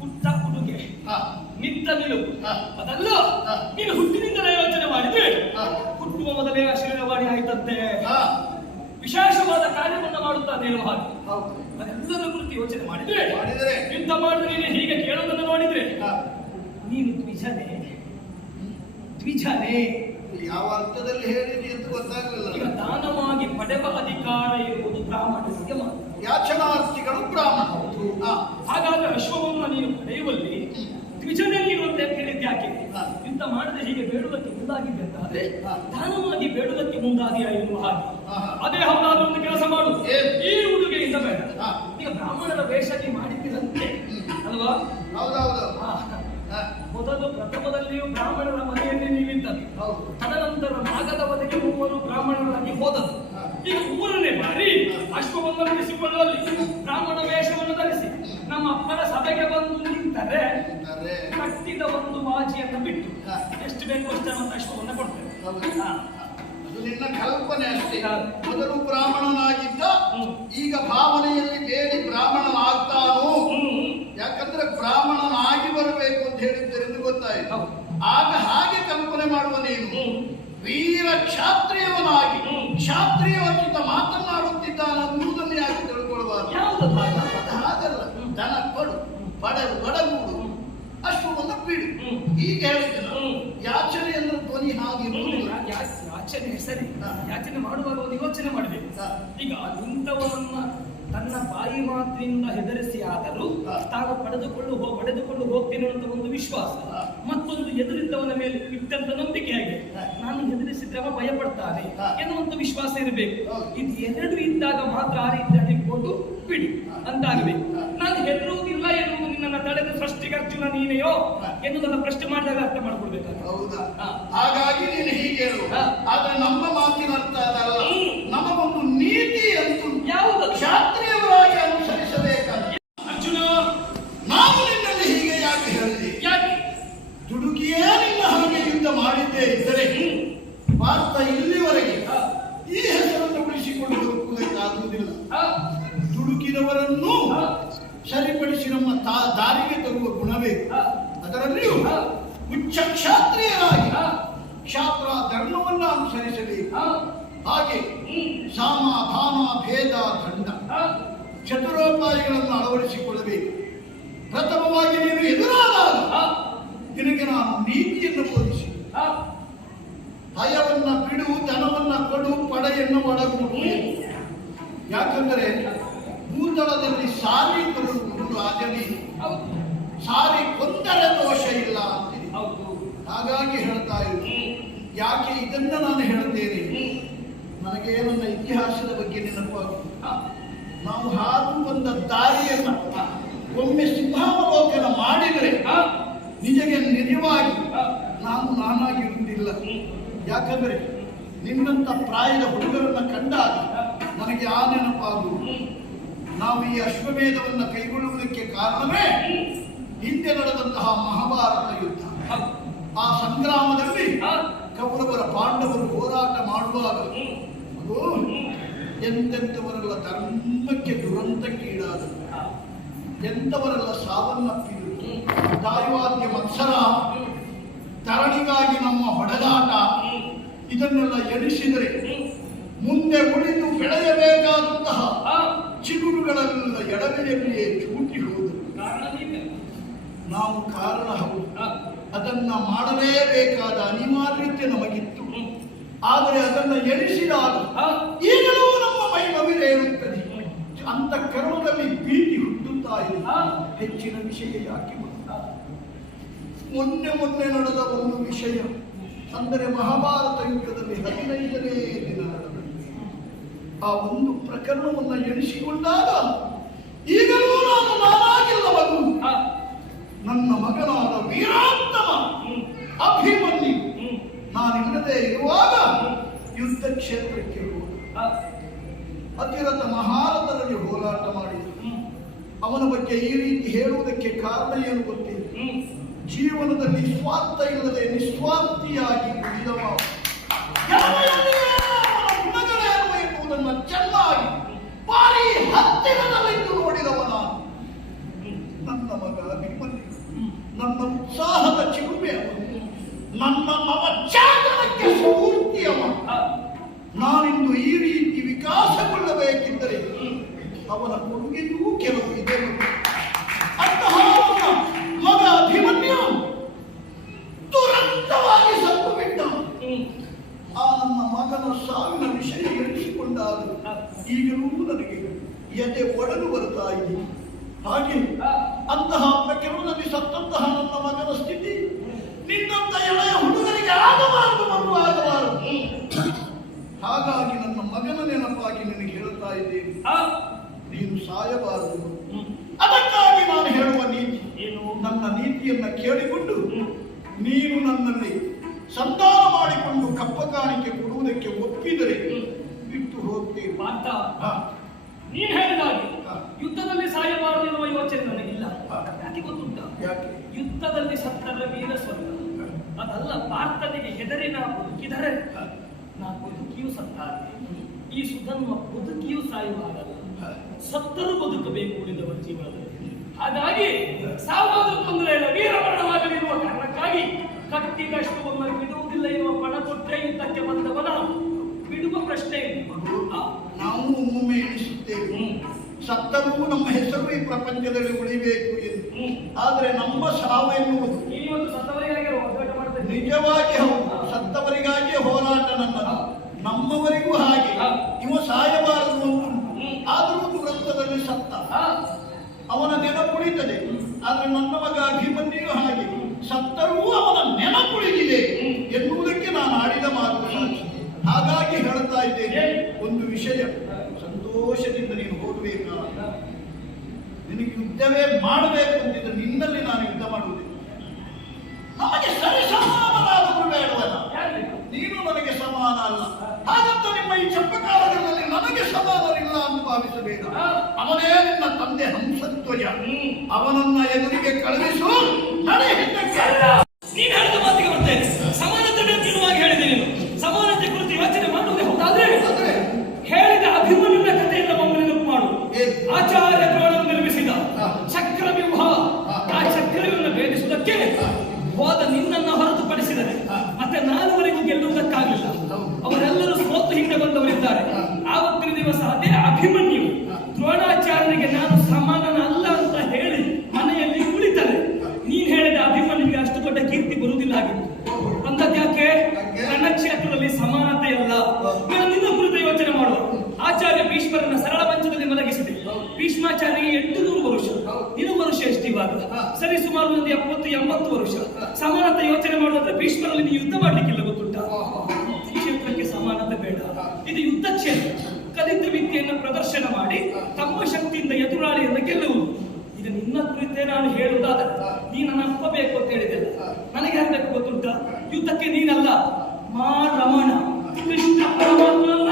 ಪುಟ್ಟ ಹುಡುಗೆ, ಹಾ. ನಿಂತ ನಿಲುವು. ಹಾ. ಅದಲ್ಲ ಹಾ. ನೀನು ಹುಟ್ಟಿನಿಂದಲೇ ಯೋಚನೆ ಮಾಡಿದ್ರೆ ಹಾ. ಹುಟ್ಟುವ ಮೊದಲೇ ಅಶರೀರವಾಣಿ ಆಯ್ತಂತೆ. ಹಾ. ವಿಶೇಷವಾದ ಕಾರ್ಯವನ್ನು ಮಾಡುತ್ತಾನೆ ಹೇಳುವ ಹಾಗೆ. ಹೌದು. ಅದೆಲ್ಲದರ ಕುರಿತು ಯೋಚನೆ ಮಾಡಿದ್ರೆ ಮಾಡಿದರೆ ಯುದ್ಧ ಮಾಡಿದ್ರೆ ನೀನು ಹೀಗೆ ಕೇಳೋದನ್ನು ನೋಡಿದ್ರೆ ಹಾ. ನೀನು ದ್ವಿಜನೇ. ದ್ವಿಜನೇ. ಯಾವ ಅರ್ಥದಲ್ಲಿ ಹೇಳಿದಿ ಅಂತ ಗೊತ್ತಾಗಲಿಲ್ಲ. ಈಗ ದಾನವಾಗಿ ಪಡೆವ ಅಧಿಕಾರ ಇರುವುದು ಬ್ರಾಹ್ಮಣರಿಗೆ ಮಾತ್ರ. ಯಾಚನಾರ್ಥಿಗಳು ಬ್ರಾಹ್ಮಣ. ಹಾ. ಹಾಗಾದ್ರೆ ಅಶ್ವವನ್ನು ನೀನು ಪಡೆಯುವಲ್ಲಿ ದ್ವಿಜನೇ ನೀನು ಅಂತ ಹೇಳಿದ್ದು ಯಾಕೆ? ಹಾ. ಯುದ್ಧ ಮಾಡದೆ ಹೀಗೆ ಬೇಡುವುದಕ್ಕೆ ಮುಂದಾಗಿದ್ದೆ ಅಂತಾದ್ರೆ ಹಾ. ದಾನವಾಗಿ ಬೇಡುವುದಕ್ಕೆ ಮುಂದಾದಿಯ ಎನ್ನುವ ಹಾಗೆ. ಹಾ. ಅದೇ ಹೌದಾದ್ರೂ ಒಂದು ಕೆಲಸ ಮಾಡು. ಏನು? ಈ ಉಡುಗೆಯಿಂದ ಬೇಡ. ಹಾ. ಈಗ ಬ್ರಾಹ್ಮಣರ ವೇಷ ನೀ ಮಾಡಿದ್ದಿರಂತೆ ಅಲ್ವಾ? ಹೌದೌದು. ಹಾ. ಹಾ. ಮೊದಲು ಪ್ರಥಮದಲ್ಲಿಯೂ ಬ್ರಾಹ್ಮಣರ ಮನೆಯಲ್ಲಿ ನೀವಿದ್ದರು. ಹೌದು. ತದನಂತರ ನಾಗದವರೆಗೆ ಮೂವರು ಬ್ರಾಹ್ಮಣರಾಗಿ ಹೋದರು. ಹಾ. ಈಗ ಮೂರನೇ ಬಾರಿ ಅಶ್ವವನ್ನು ಬಿಡಿಸಿಕೊಳ್ಳುವಲ್ಲಿ ಬ್ರಾಹ್ಮಣ ವೇಷವನ್ನು ಧರಿಸಿ ನಮ್ಮ ಅಪ್ಪನ ಸಭೆಗೆ ಬಂದು ನಿಂತರೆ ಅಂದರೆ ಕಟ್ಟಿದ ಒಂದು ಬಾಜಿಯನ್ನು ಬಿಟ್ಟು ಹಾ. ಎಷ್ಟು ಬೇಕು ಅಷ್ಟನ್ನು ಅಶ್ವವನ್ನು ಕೊಡ್ತೇವೆ. ಹೌದು. ಹಾ. ಅದು ನಿನ್ನ ಕಲ್ಪನೆ ಅಷ್ಟೇ. ಹಾ. ಮೊದಲು ಬ್ರಾಹ್ಮಣನಾಗಿದ್ದ, ಹ್ಮ್. ಈಗ ಭಾವನೆಯಲ್ಲಿ ಬೇಡಿ ಬ್ರಾಹ್ಮಣನಾಗ್ತಾನು. ಹ್ಮ್. ಯಾಕಂದ್ರೆ ಬ್ರಾಹ್ಮಣನಾಗಿ ಬರಬೇಕು ಅಂತ ಹೇಳಿದ್ದರಿಂದ ಗೊತ್ತಾಯಿತು. ಹೌದು. ಆಗ ಹಾಗೆ ಕಲ್ಪನೆ ಮಾಡುವ ನೀನು ಹ್ಮ್. ವೀರ ಕ್ಷಾತ್ರಿಯವನಾಗಿ ಹ್ಮ್. ಕ್ಷಾತ್ರಿಯವಕ್ಕಿಂತ ಮಾತನಾಡುತ್ತಿದ್ದಾನೆ ಅನ್ನುವುದನ್ನು ಯಾಕೆ ತಿಳ್ಕೊಳ್ಬಾರ್ದು? ಯಾವುದು ಭಾಗ? ಅದು ಹಾಗಲ್ಲ. ದನ ಕೊಡು, ಬಡಲು ಒಡಗೂಡು, ಅಶ್ವವನ್ನು ಬಿಡು, ಹ್ಮ್. ಹೀಗೆ ಹೇಳಿದ್ದೆ ನಾನು. ಹ್ಮ್. ಯಾಚನೆ ಅಂದ್ರೆ ಧ್ವನಿ ಹಾಗೆ ಇರುವುದಿಲ್ಲ. ಯಾಚನೆ ಸರಿ. ಹಾ. ಯಾಚನೆ ಮಾಡುವಾಗ ಒಂದು ಯೋಚನೆ ಮಾಡಬೇಕು. ಹಾ. ಈಗ ನಿಂತವನನ್ನ ತನ್ನ ಬಾಯಿ ಮಾತಿನಿಂದ ಹೆದರಿಸಿ ಆದರೂ ಹಾ. ತಾನು ಪಡೆದುಕೊಂಡು ಹೋಗ್ತೇನೆ ಅಂತ ಒಂದು ವಿಶ್ವಾಸ, ಹಾ. ಮತ್ತೊಂದು ಎದುರಿದ್ದವನ ಮೇಲೆ ಇಟ್ಟಂತ ನಂಬಿಕೆಯಾಗಿ ಹಾ. ನಾನು ಹೆದರಿಸಿದ್ರೆ ಅವ ಭಯ ಪಡ್ತಾನೆ ಹಾ. ಎನ್ನುವಂತ ವಿಶ್ವಾಸ ಇರಬೇಕು. ಹೌದು. ಇದು ಎರಡು ಇದ್ದಾಗ ಮಾತ್ರ ಆ ರೀತಿ ಹಿಡ್ಕೊಂಡು ಬಿಡಿ ಹಾ. ಅಂತಾಗಬೇಕು. ಹಾ. ನಾನು ಹೆದರುವುದಿಲ್ಲ ಎನ್ನುವುದು ನಿನ್ನನ್ನು ತಡೆದ ಸೃಷ್ಟಿಗರ್ಜುನ ನೀನೆಯೋ ಹಾ. ಎನ್ನುವುದನ್ನು ಪ್ರಶ್ನೆ ಮಾಡಿದಾಗ ಅರ್ಥ ಮಾಡ್ಕೊಳ್ಬೇಕಾದ್ರೆ. ಹೌದಾ? ಹಾ. ಹಾಗಾಗಿ ನೀನು ಹೀಗೆ ಹೇಳು. ಹಾ. ಆದ್ರೆ ನಮ್ಮ ಮಾತಿನ ಅರ್ಥ ಅದಲ್ಲ. ಹ್ಮ್. ನಮಗೊಂದು ನೀತಿ ಅಂತೂ ಯಾವುದು? ಕ್ಷಾತ್ರಿಯವರಾಗಿ ಅನುಸರಿಸಬೇಕಾದ. ಅರ್ಜುನ, ನಾನು ನಿನ್ನಲ್ಲಿ ಹೀಗೆ ಯಾಕೆ ಹೇಳಿದೆ? ಯಾಕೆ? ದುಡುಕಿಯೇ ನಿನ್ನ ಹಾಗೆ ಯುದ್ಧ ಮಾಡಿದ್ದೇ ಇದ್ದರೆ ಭಾರತ ಇಲ್ಲಿವರೆಗೆ ಹಾ. ಈ ಹೆಸರನ್ನು ಉಳಿಸಿಕೊಂಡು ಹೋಗುವುದಕ್ಕಾಗುವುದಿಲ್ಲ. ಹಾ. ದುಡುಕಿದವರನ್ನು ಹಾ. ಸರಿಪಡಿಸಿ ನಮ್ಮ ದಾರಿಗೆ ತರುವ ಗುಣವೇ. ಹಾ. ಅದರಲ್ಲಿಯೂ ಹಾ. ಉಚ್ಚ ಕ್ಷಾತ್ರಿಯರಾಗಿ ಹಾ. ಕ್ಷಾತ್ರ ಧರ್ಮವನ್ನು ಅನುಸರಿಸಬೇಕು. ಹಾ. ಹಾಗೆ ಹ್ಮ್. ಸಾಮ ದಾನ ಭೇದ ದಂಡ ಹಾ. ಚತುರೋಪಾಯಗಳನ್ನು ಅಳವಡಿಸಿಕೊಳ್ಳಬೇಕು. ಪ್ರಥಮವಾಗಿ ನೀನು ಎದುರಾದಾಗ ಹಾ. ನಿನಗೆ ನಾನು ನೀತಿಯನ್ನು ಬೋಧಿಸಿ, ಹಾ. ಭಯವನ್ನ ಬಿಡು, ಧನವನ್ನ ಕೊಡು, ಪಡೆಯನ್ನು ಒಳಗೂಡು. ಯಾಕಂದರೆ ಭೂತಳದಲ್ಲಿ ಸಾರಿ ಬರುವುದು ರಾಜನೇ, ಹೌದು. ಸಾರಿ ಕೊಂದರೆ ದೋಷ ಇಲ್ಲ ಅಂತೀನಿ. ಹೌದು. ಹಾಗಾಗಿ ಹೇಳ್ತಾ ಇದ್ದೀನಿ. ಹ್ಮ್. ಯಾಕೆ ಇದನ್ನ ನಾನು ಹೇಳ್ತೇನೆ? ಹ್ಮ್. ನನಗೆ ನನ್ನ ಇತಿಹಾಸದ ಬಗ್ಗೆ ನೆನಪಾಗುವುದು. ಹಾ. ನಾವು ಹಾದು ಬಂದ ದಾರಿಯನ್ನ ಒಮ್ಮೆ ಸಿಂಹಾವಲೋಕನ ಮಾಡಿದರೆ ಹಾ. ನಿಜಗೆ ನಿಜವಾಗಿ ಹಾ. ನಾನಾಗಿರುವುದಿಲ್ಲ. ಹ್ಮ್. ಯಾಕಂದ್ರೆ ನಿನ್ನಂತ ಪ್ರಾಯದ ಹುಡುಗರನ್ನ ಕಂಡಾಗ ನನಗೆ ಆ ನೆನಪಾಗುವುದು. ಹ್ಮ್. ನಾವು ಈ ಅಶ್ವಮೇಧವನ್ನು ಕೈಗೊಳ್ಳುವುದಕ್ಕೆ ಕಾರಣವೇ ಹಿಂದೆ ನಡೆದಂತಹ ಮಹಾಭಾರತ ಯುದ್ಧ. ಹೌದು. ಆ ಸಂಗ್ರಾಮದಲ್ಲಿ ಹಾ. ಕೌರವರ ಪಾಂಡವರು ಹೋರಾಟ ಮಾಡುವಾಗ ಹ್ಮ್. ಅದು ಹ್ಮ್. ಎಂತೆಂಥವರೆಲ್ಲ ಧರ್ಮಕ್ಕೆ ದುರಂತಕ್ಕೀಡಾದರು, ಹಾ. ಎಂಥವರೆಲ್ಲ ಸಾವನ್ನಪ್ಪಿದರು. ಹ್ಮ್. ದಾಯುವಾದ್ಯ ಮತ್ಸರ, ತರಣಿಗಾಗಿ ನಮ್ಮ ಹೊಡೆದಾಟ, ಹ್ಮ್. ಇದನ್ನೆಲ್ಲ ಎಣಿಸಿದರೆ ಹ್ಮ್. ಮುಂದೆ ಉಳಿದು ಬೆಳೆಯಬೇಕಾದಂತಹ ಹಾ. ಚಿಗುರುಗಳೆಲ್ಲ ಎಡವೆಯಲ್ಲಿಯೇ ಚೂಟಿ ಹೋದರು. ಕಾರಣ ನೀವೇ. ನಾವು ಕಾರಣ ಹೌದು. ಹಾ. ಅದನ್ನ ಮಾಡಲೇಬೇಕಾದ ಅನಿವಾರ್ಯತೆ ನಮಗಿತ್ತು. ಹ್ಮ್. ಆದರೆ ಅದನ್ನು ಎಣಿಸಿದಾಗ ಹಾ. ಈಗಲೂ ನಮ್ಮ ಮೈ ನವಿರೇರುತ್ತದೆ. ಅಂತಃಕರಣದಲ್ಲಿ ಭೀತಿ ಹುಟ್ಟುತ್ತಾ ಹೇಳ್ತಾ ಇದ್ದೀನಿ. ಹೆಚ್ಚಿನ ವಿಷಯ ಯಾಕೆ ಗೊತ್ತಾ? ಮೊನ್ನೆ ನಡೆದ ಒಂದು ವಿಷಯ, ಅಂದರೆ ಮಹಾಭಾರತ ಯುದ್ಧದಲ್ಲಿ 15ನೇ ದಿನ ನಡೆದ ಆ ಒಂದು ಪ್ರಕರಣವನ್ನು ಎಣಿಸಿಕೊಂಡಾಗ ಈಗಲೂ ನಾನಾಗಿಲ್ಲ ಮಗು, ನನ್ನ ಮಗನಾದ ವೀರಾತ್ತಮ ಅಭಿಮನ್ಯು ನಾನಿಲ್ಲದೆ ಇರುವಾಗ ಯುದ್ಧ ಕ್ಷೇತ್ರಕ್ಕೆ ಹೋದ. ಅತಿರಥ ಮಹಾರಥರಲ್ಲಿ ಹೋರಾಟ ಮಾಡಿದ. ಅವನ ಬಗ್ಗೆ ಈ ರೀತಿ ಹೇಳುವುದಕ್ಕೆ ಕಾರಣ ಏನು ಗೊತ್ತಿಲ್ಲ. ಜೀವನದಲ್ಲಿ ಸ್ವಾರ್ಥ ಇಲ್ಲದೆ ನಿಸ್ವಾರ್ಥಿಯಾಗಿ ಉಳಿದವ, ಗುಣಗಳೇನು ಎನ್ನುವುದನ್ನು ಚೆನ್ನಾಗಿ ಭಾರಿ ಹತ್ತಿರದಲ್ಲಿದ್ದು ನೋಡಿದವನ ನನ್ನ ಮಗ ಅಭಿಮನ್ಯು. ನನ್ನ ಉತ್ಸಾಹದ ಚಿಲುಮೆ ಅವನು, ನನ್ನ ನವಚಾತನಕ್ಕೆ ಸ್ಫೂರ್ತಿಯವ. ನಾನಿಂದು ಈ ರೀತಿ ವಿಕಾಸಗೊಳ್ಳಬೇಕಿದ್ದರೆ ಅವನ ಕೊಡುಗೆಯೂ ಕೆಲವು ಇದೆ. ಅಂತಹ ಮಗ ಅಭಿಮನ್ಯು ತುರಂತವಾಗಿ ಸತ್ತು ಬಿಟ್ಟ. ಆ ನನ್ನ ಮಗನ ಸಾವಿನ ವಿಷಯ ಎಣಿಸಿಕೊಂಡಾಗ ಈಗಲೂ ನನಗೆ ಎದೆ ಒಡಲು ಬರ್ತಾ ಇದೆ. ಹಾಗೆ ಅಂತಹ ಪ್ರಕರಣದಲ್ಲಿ ಸತ್ತಂತಹ ನನ್ನ ಮಗನ ಸ್ಥಿತಿ ನಿನ್ನಂತ ಎಳೆಯ ಹುಡುಗರಿಗೆ ಆಗಬಾರದು, ಮಗು ಆಗಬಾರದು. ಹಾಗಾಗಿ ನನ್ನ ಮಗನ ನೆನಪಾಗಿ ನಿನಗೆ ಹೇಳ್ತಾ ಇದ್ದೇನೆ, ನೀನು ಸಾಯಬಾರದು. ಅದಕ್ಕಾಗಿ ನಾನು ಹೇಳುವ ನೀತಿ ಏನು? ನನ್ನ ನೀತಿಯನ್ನ ಕೇಳಿಕೊಂಡು ನೀನು ನನ್ನಲ್ಲಿ ಸಂಧಾನ ಮಾಡಿಕೊಂಡು ಕಪ್ಪ ಕಾಣಿಕೆ ಕೊಡುವುದಕ್ಕೆ ಒಪ್ಪಿದರೆ ಬಿಟ್ಟು ಹೋಗ್ತೇವೆ. ನೀನು ಹೇಳಿದಾಗೆ ಯುದ್ಧದಲ್ಲಿ ಸಾಯಬಾರದು ಎನ್ನುವ ಯೋಚನೆ ನನಗಿಲ್ಲ. ಯಾಕೆ ಗೊತ್ತುಂಟ? ಯಾಕೆ? ಯುದ್ಧದಲ್ಲಿ ಸತ್ತರೆ ವೀರ ಸ್ವರ್ಗ ಅದಲ್ಲ. ಪಾರ್ಥನಿಗೆ ಹೆದರಿ ನಾ ಬದುಕಿದರೆ ನಾ ಬದುಕಿಯೂ ಸತ್ತಾರೆ. ಈ ಸುಧನ್ವ ಬದುಕಿಯೂ ಸಾಯುವಾಗಲ್ಲ, ಸತ್ತರೂ ಬದುಕಬೇಕು ಉಳಿದವರ ಜೀವನದಲ್ಲಿ. ಹಾಗಾಗಿ ಸಾವಾದರೂ ತೊಂದರೆ ಇಲ್ಲ, ವೀರಮರಣವಾಗಲಿರುವ ಕಾರಣಕ್ಕಾಗಿ ಕಟ್ಟಿದಷ್ಟುವನ್ನು ಬಿಡುವುದಿಲ್ಲ ಎನ್ನುವ ಪಣ ಕೊಟ್ಟರೆ ಯುದ್ಧಕ್ಕೆ ಬಂದವನ ಬಿಡುವ ಪ್ರಶ್ನೆ ಇಲ್ಲ. ನಾವು ಒಮ್ಮೊಮ್ಮೆ ಎಣಿಸುತ್ತೇವೆ, ಸತ್ತರೂ ನಮ್ಮ ಹೆಸರು ಈ ಪ್ರಪಂಚದಲ್ಲಿ ಉಳಿಬೇಕು ಎಂದು. ಆದರೆ ನಮ್ಮ ಸಾವು ಎನ್ನುವುದು ನಿಜವಾಗಿ ಹೌದು, ಸತ್ತವರಿಗಾಗಿಯೇ ಹೋರಾಟ ನನ್ನದು. ನಮ್ಮವರಿಗೂ ಹಾಗೆ ಇವ ಸಾಯಬಾರದು ಅಂತ. ಆದರೂ ದುರಂತದಲ್ಲಿ ಸತ್ತ, ಅವನ ನೆನಪುಳಿತದೆ. ಆದ್ರೆ ನನ್ನ ಮಗ ಅಭಿಮನ್ಯು ಹಾಗೆ ಸತ್ತರೂ ಅವನ ನೆನಪುಳಿದಿದೆ ಎನ್ನುವುದಕ್ಕೆ ನಾನು ಆಡಿದ ಮಾತು ಸಾಕ್ಷಿ. ಹಾಗಾಗಿ ಹೇಳ್ತಾ ಇದ್ದೇನೆ ಒಂದು ವಿಷಯ, ಸಂತೋಷದಿಂದ ನೀನು ಹೋಗಬೇಕಾ? ನಿನಗೆ ಯುದ್ಧವೇ ಮಾಡಬೇಕು ಅಂತಿದ್ರೆ ನಿನ್ನಲ್ಲಿ ನಾನು ಯುದ್ಧ ಮಾಡುವುದಿಲ್ಲ. ನಮಗೆ ಸರಿಸಮಾನರಾದವರು ಬೇಡವಲ್ಲ, ನೀನು ನನಗೆ ಸಮಾನ ಅಲ್ಲ. ಹಾಗಂತ ನಿಮ್ಮ ಈ ಚಪ್ಪಕಾಲದಲ್ಲಿ ನನಗೆ ಸಮಾನರಿಲ್ಲ ಅಂತ ಭಾವಿಸಬೇಡ. ಅವನೇ ನಿನ್ನ ತಂದೆ ಹಂಸಧ್ವಜ, ಅವನನ್ನ ಎದುರಿಗೆ ಕಳುಹಿಸು. ನಡೆ ಹಿಂದಕ್ಕೆ. ನೀನು ಹೇಳಿದ ಮಾತಿಗೆ ಬರ್ತೇನೆ. ಸಮಾನತೆ ಬೇಕು ಹೇಳಿದೆ ನೀನು. ಸಮಾನತೆ ಕುರಿತು ಯೋಚನೆ ಮಾಡುವುದೇ ಹೌದಾದ್ರೆ ಹೇಳಿದ ಅಭಿಮನ್ಯುನ ಕಥೆಯಿಂದ ಒಮ್ಮೆ ನೆನಪು ಮಾಡು. ಆಚಾರ್ಯ ದ್ರೋಣನು ನಿರ್ಮಿಸಿದ ಚಕ್ರವ್ಯೂಹ, ಆ ಚಕ್ರವ್ಯೂಹವನ್ನು ಭೇದಿಸುವುದಕ್ಕೆ ಹೋದ ನಿನ್ನನ್ನ ಹೊರತುಪಡಿಸಿದರೆ ಮತ್ತೆ ನಾಲ್ವರಿಗೂ ಗೆಲ್ಲುವುದಕ್ಕಾಗಲಿಲ್ಲ. ಅವರೆಲ್ಲರೂ ಸೋತು ಹಿಂದೆ ಬಂದವರಿದ್ದಾರೆ. ಆವತ್ತಿನ ದಿವಸ ಅದೇ ಅಭಿಮನ್ಯು ದ್ರೋಣಾಚಾರ್ಯನಿಗೆ ನಾನು ಸಮಾನನಲ್ಲ ಅಂತ ಹೇಳಿ ಮನೆಯಲ್ಲಿ ಉಳಿತಾರೆ. ನೀನ್ ಹೇಳಿದ ಅಭಿಮನ್ಯುವಿಗೆ ಅಷ್ಟು ದೊಡ್ಡ ಕೀರ್ತಿ ಬರುವುದಿಲ್ಲ ಆಗಿತ್ತು. ಅಂದದ್ಯಾಕೆ? ನನ್ನ ಕ್ಷೇತ್ರದಲ್ಲಿ ಸಮಾನತೆ ಅಲ್ಲ. ನಿನ್ನ ಕುರಿತು ಯೋಚನೆ ಮಾಡುವ. ಆಚಾರ್ಯ ಭೀಷ್ಮರನ್ನ ಸರಳ ಮಂಚದಲ್ಲಿ ಮಲಗಿಸಿದೆ. ಭೀಷ್ಮಾಚಾರ್ಯಗೆ 800 ವರ್ಷ, ನಿನ್ನ ವರ್ಷ ಎಷ್ಟು ಇವಾಗ? ಸರಿ, ಸುಮಾರು ಒಂದು 70-80 ವರ್ಷ. ಸಮಾನತೆ ಯೋಚನೆ ಮಾಡೋದ್ರೆ ಭೀಷ್ಮರಲ್ಲಿ ನೀವು ಯುದ್ಧ ಮಾಡ್ಲಿಕ್ಕಿಲ್ಲ, ಗೊತ್ತುಂಟ? ಕ್ಷೇತ್ರಕ್ಕೆ ಸಮಾನತೆ ಬೇಡ. ಇದು ಯುದ್ಧ ಕ್ಷೇತ್ರ. ಕಲಿತ ವಿದ್ಯೆಯನ್ನು ಪ್ರದರ್ಶನ ಮಾಡಿ ತಮ್ಮ ಶಕ್ತಿಯಿಂದ ಎದುರಾಳಿಯನ್ನು ಗೆಲ್ಲುವುದು. ಇದು ನಿನ್ನ ಕುರಿತೇ ನಾನು ಹೇಳುವುದಾದ್ರೆ ನೀ ನನ್ನ ಅಪ್ಪಬೇಕು ಅಂತ ಹೇಳಿದೆಲ್ಲ. ನನಗೆ ಯಾರು ಗೊತ್ತುಂಟ? ಯುದ್ಧಕ್ಕೆ ನೀನಲ್ಲ, ರಮಣ ಕೃಷ್ಣ ಪರಮಾತ್ಮನ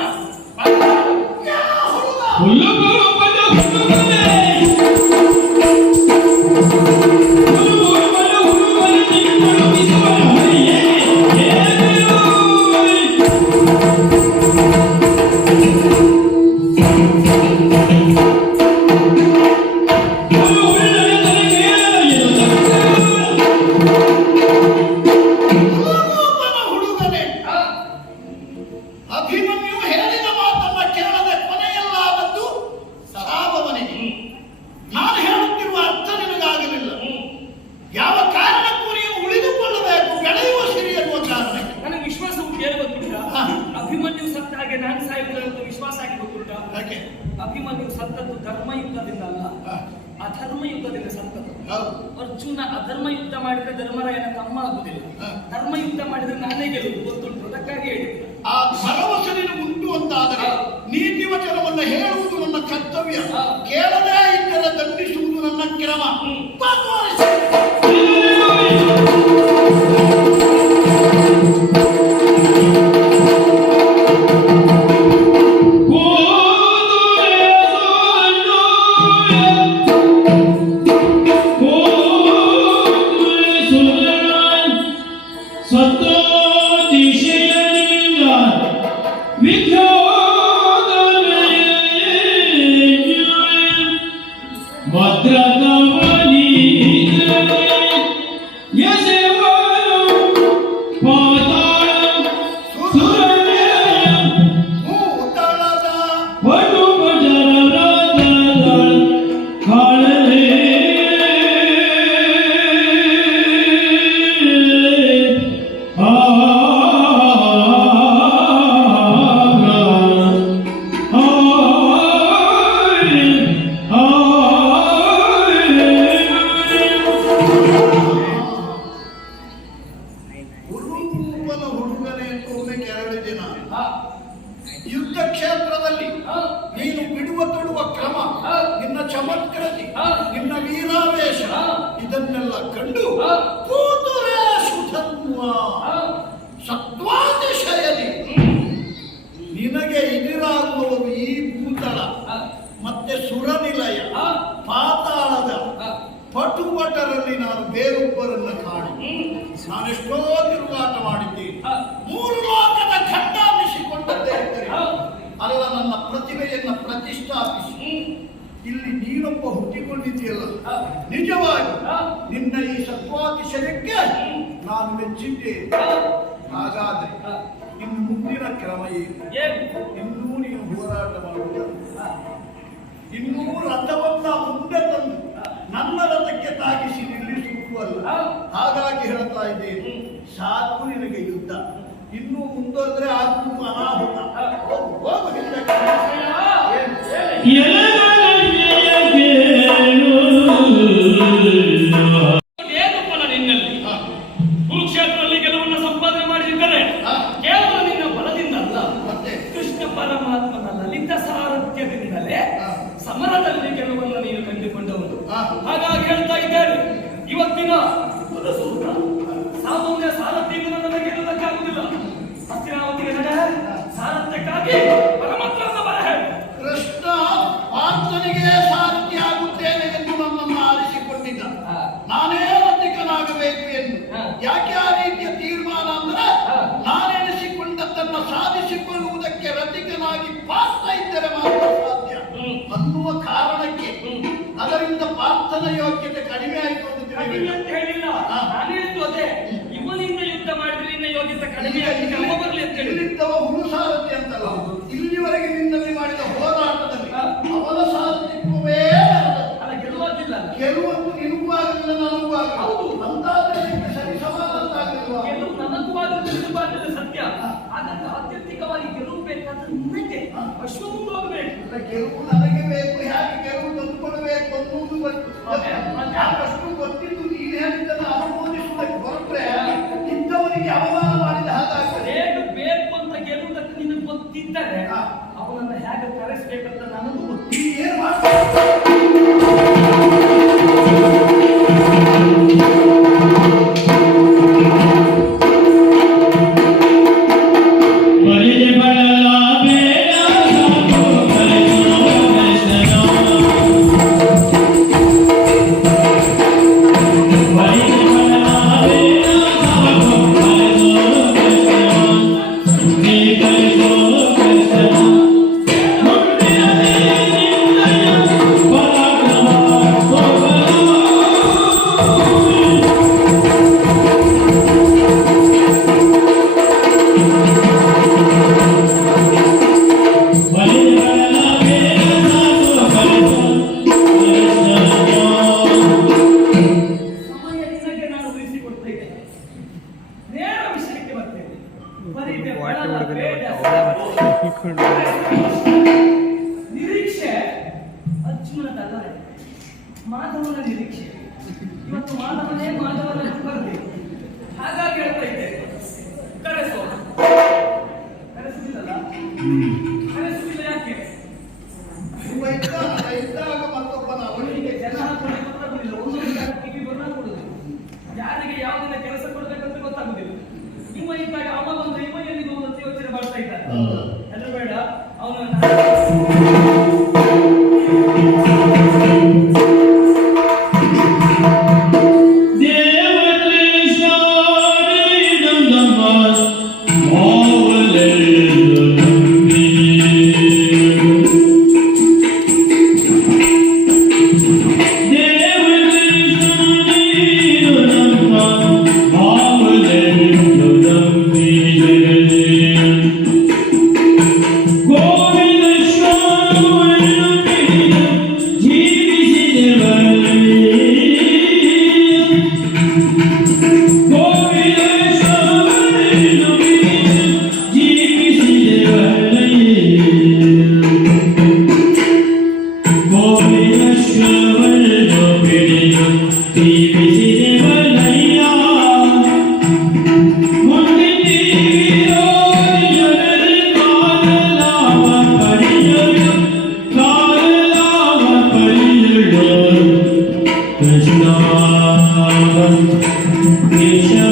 ಧರ್ಮ ಯುದ್ಧದಿಂದ ಸತ್ತದ್ದು. ಹೌದು. ಅರ್ಜುನ ಅಧರ್ಮ ಯುದ್ಧ ಮಾಡಿದ್ರೆ ಧರ್ಮರಾಯನ ತಮ್ಮ ಆಗುದಿಲ್ಲ, ಧರ್ಮ ಯುದ್ಧ ಮಾಡಿದ್ರೆ ನಾನೇ ಗೆಲ್ಲುವುದು ಗೊತ್ತುಂಟು, ಅದಕ್ಕಾಗಿ ಹೇಳಿದ್ರು. ಆ ಭರವಸೆ ಉಂಟು ಅಂತಾದರೆ ನೀತಿ ವಚನವನ್ನು ಹೇಳುವುದು ನನ್ನ ಕರ್ತವ್ಯ, ಕೇಳದೇ ಇದ್ದರೆ ದಂಡಿಸುವುದು ನನ್ನ ಕ್ರಮ. ಯುದ್ಧ ಕ್ಷೇತ್ರದಲ್ಲಿ ನೀನು ಬಿಡುವ ತೊಡುವ ಕ್ರಮ, ನಿನ್ನ ಚಮತ್ಕೃತಿ, ನಿನ್ನ ವೀರಾವೇಶ ಇದನ್ನೆಲ್ಲ ಕಂಡು ಸತ್ವಾತಿಶಯದಿ ನಿನಗೆ ಎದುರಾಗುವವರು ಈ ಭೂತಳ ಮತ್ತೆ ಸುರನಿಲಯ ಪಾತಾಳದ ಪಟುಪಟರಲ್ಲಿ ನಾನು ಬೇರೊಬ್ಬರನ್ನ ಕಾಣಿ ನಾನೆಷ್ಟೋ ತಿರುಗಾಟ ಮಾಡಿದ್ದೀನಿ. 3 ಲೋಕದ ಖಂಡಾಮಿಸಿಕೊಂಡದ್ದೇ ಇದ್ದರೆ ಅಲ್ಲ ನನ್ನ ಪ್ರತಿಭೆಯನ್ನ ಪ್ರತಿಷ್ಠಾಪಿಸಿ ಇಲ್ಲಿ ನೀನೊಬ್ಬ ಹುಟ್ಟಿಕೊಂಡಿದ್ದೀಯಲ್ಲ, ನಿಜವಾಗಿ ನಿನ್ನ ಈ ಸತ್ವಾತಿಶಯಕ್ಕೆ ನಾನು ಮೆಚ್ಚಿದ್ದೇನೆ. ಹಾಗಾದ್ರೆ ಇನ್ನು ಮುಂದಿನ ಕ್ರಮ ಏನು? ಇನ್ನೂ ನೀನು ಹೋರಾಟ ಮಾಡುವುದು, ಇನ್ನೂ ರಥವನ್ನ ಮುಂದೆ ತಂದು ನನ್ನ ರಥಕ್ಕೆ ತಾಗಿಸಿ ನಿಲ್ಲಿಸುವುದು ಅಲ್ಲ. ಹಾಗಾಗಿ ಹೇಳ್ತಾ ಇದ್ದೇನೆ, ಸಾಕು ನಿನಗೆ ಯುದ್ಧ. ಇನ್ನೂ ಮುಂದುವರೆದ್ರೆ ಆಗುವುದು ಅನಾಹುತ. ಹೋಗು ಹಿಂದಕ್ಕೆ. ಏನು ಫಲ ನಿನ್ನಲ್ಲಿ? ಕುರುಕ್ಷೇತ್ರದಲ್ಲಿ ಗೆಲುವನ್ನು ಸಂಪಾದನೆ ಮಾಡಿದ್ದಾರೆ ಕೇವಲ ನಿನ್ನ ಬಲದಿಂದ ಅಲ್ಲ, ಕೃಷ್ಣ ಪರಮಾತ್ಮನ ಲಲಿತ ಸಾರಥ್ಯದಿಂದಲೇ ಸಮರದಲ್ಲಿ ಗೆಲುವನ್ನು ನೀನು ಕಂಡುಕೊಂಡವನು. ಹಾಗಾಗಿ ಹೇಳ್ತಾ ಇದ್ದೇನೆ, ಇವತ್ತಿನ ಸೂತ್ರ ಸಾಮಾನ್ಯ ಸಾರಥ್ಯದಿಂದ ನನಗೆ ಗೆಲ್ಲುವುದಕ್ಕಾಗುವುದಿಲ್ಲ. ಹಸ್ತಿನಾವತಿಗೆ ನಡೆ ಸಾರಥ್ಯಕ್ಕಾಗಿ ಪರಮಾತ್ಮನ ಬರ ಹೇಳು. ಕೃಷ್ಣ ಪಾರ್ಥನಿಗೆ ಸಾರಥಿ ಆಗುತ್ತೇನೆ ಎಂದು ನನ್ನನ್ನು ಆರಿಸಿಕೊಂಡಿದ್ದ. ನಾನೇ ರಥಿಕನಾಗಬೇಕು ಎಂದು. ಯಾಕೆ ಆ ರೀತಿಯ ತೀರ್ಮಾನ ಅಂದ್ರೆ, ನಾನೆನಿಸಿಕೊಂಡದ್ದನ್ನು ಸಾಧಿಸಿಕೊಳ್ಳುವುದಕ್ಕೆ ರಥಿಕನಾಗಿ ಪಾರ್ಥ ಇದ್ದರೆ ಮಾತ್ರ ಸಾಧ್ಯ ಅನ್ನುವ ಕಾರಣಕ್ಕೆ ಅದರಿಂದ ಪಾರ್ಥನ ಯೋಗ್ಯತೆ ಕಡಿಮೆ ಆಯಿತು ಅಂತ ಹೇಳಿಲ್ಲ. ನಾನು ಹೇಳಿದ್ದು ಅದೇ, ಇವನಿಂದ ಯುದ್ಧ ಮಾಡಿದ್ರೆ ನಿನ್ನ ಯೋಗ್ಯತೆ ಕಡಿಮೆ ಬರಲಿ ಅಂತ ಹೇಳಿದ್ದವ ಹುಳು ಸಾರಥಿ ಅಂತಲ್ಲ. ಇಲ್ಲಿವರೆಗೆ ನಿನ್ನಲ್ಲಿ ಮಾಡಿದ ಹೋರಾಟದಲ್ಲಿ ಅವನ ಸಾರಥಿತ್ವವೇ ಅಲ್ಲ, ಗೆಲುವಾಗಿಲ್ಲ. ಗೆಲುವನ್ನು ನಿನಗೂ ಆಗಲಿಲ್ಲ, ನನಗೂ ಆಗಲಿಲ್ಲ. ಅಂತಾದ್ರೆ ಸರಿ ಸಮಾನವಾಗಿಲ್ವಾ? ಗೆಲುವು ನನಗೂ ಆಗಲಿಲ್ಲ, ಸತ್ಯ. ಹಾಗಾಗಿ ಆತ್ಯಂತಿಕವಾಗಿ ಗೆಲುವು ಬೇಕಾದ್ರೆ ನಿನಗೆ ಅಶ್ವಮುಂದು ಹೋಗಬೇಕು. ಗೆಲುವು ನನಗೆ ಬೇಕು, ಹೇಗೆ ಗೆಲುವು ತಂದುಕೊಳ್ಬೇಕು ಅನ್ನುವುದು ಅಷ್ಟು ಗೊತ್ತಿದ್ದು ನೀನು ಹೇಳಿದ್ದನ್ನು ಅನುಮೋದಿಸುವುದಕ್ಕೆ ಹೊರಟ್ರೆ ಇದ್ದವನಿಗೆ ಅವಮಾನ ಮಾಡಿದ ಹಾಗಾಗ್ತದೆ. ಬೇಕು ಅಂತ ಗೆಲ್ಲುವುದಕ್ಕೆ ನಿನಗೆ ಗೊತ್ತಿದ್ದರೆ ಅವನನ್ನು ಹೇಗೆ ಕರೆಸಬೇಕಂತ ನನಗೂ ಗೊತ್ತಿಲ್ಲ. ಏನು ಮಾಡ್ತಾರೆ? ನಿರೀಕ್ಷೆ ಅರ್ಜುನದಲ್ಲ, ಮಾಧವನ ನಿರೀಕ್ಷೆ. ಇವತ್ತು ಮಾಧವನೇ ಮಾಧವನ ಬರಬೇಕು. ಹಾಗಾಗಿ ಹೇಳ್ತಾ ಇದ್ದೇನೆ, ಕರೆಸೋಣ. ಕರೆಸುವುದಿಲ್ಲಲ್ಲ? ಕರೆಸುವುದಿಲ್ಲ ಯಾಕೆ? ಇದ್ದಾಗ ಮತ್ತೊಬ್ಬನ ಅವನಿಗೆ ಜನ ಹಾಕೊಳ್ಳಿ ಗೊತ್ತಾಗುದಿಲ್ಲ. ಒಂದೊಂದು ಜಾಗಕ್ಕೆ ಬರ್ಣ ಕೊಡುದು. ಯಾರಿಗೆ ಯಾವುದಿನ ಕೆಲಸ ಕೊಡ್ಬೇಕಂತ ಗೊತ್ತಾಗುದಿಲ್ಲ. ನಿಮ್ಮ ಇದ್ದಾಗ ಅವ ಒಂದು ಇಮ್ಮನಿಯಲ್ಲಿ ಒಂದು ಯೋಚನೆ ಮಾಡ್ತಾ ಇದ್ದಾರೆ. ಅದು ಬೇಡ, Krishna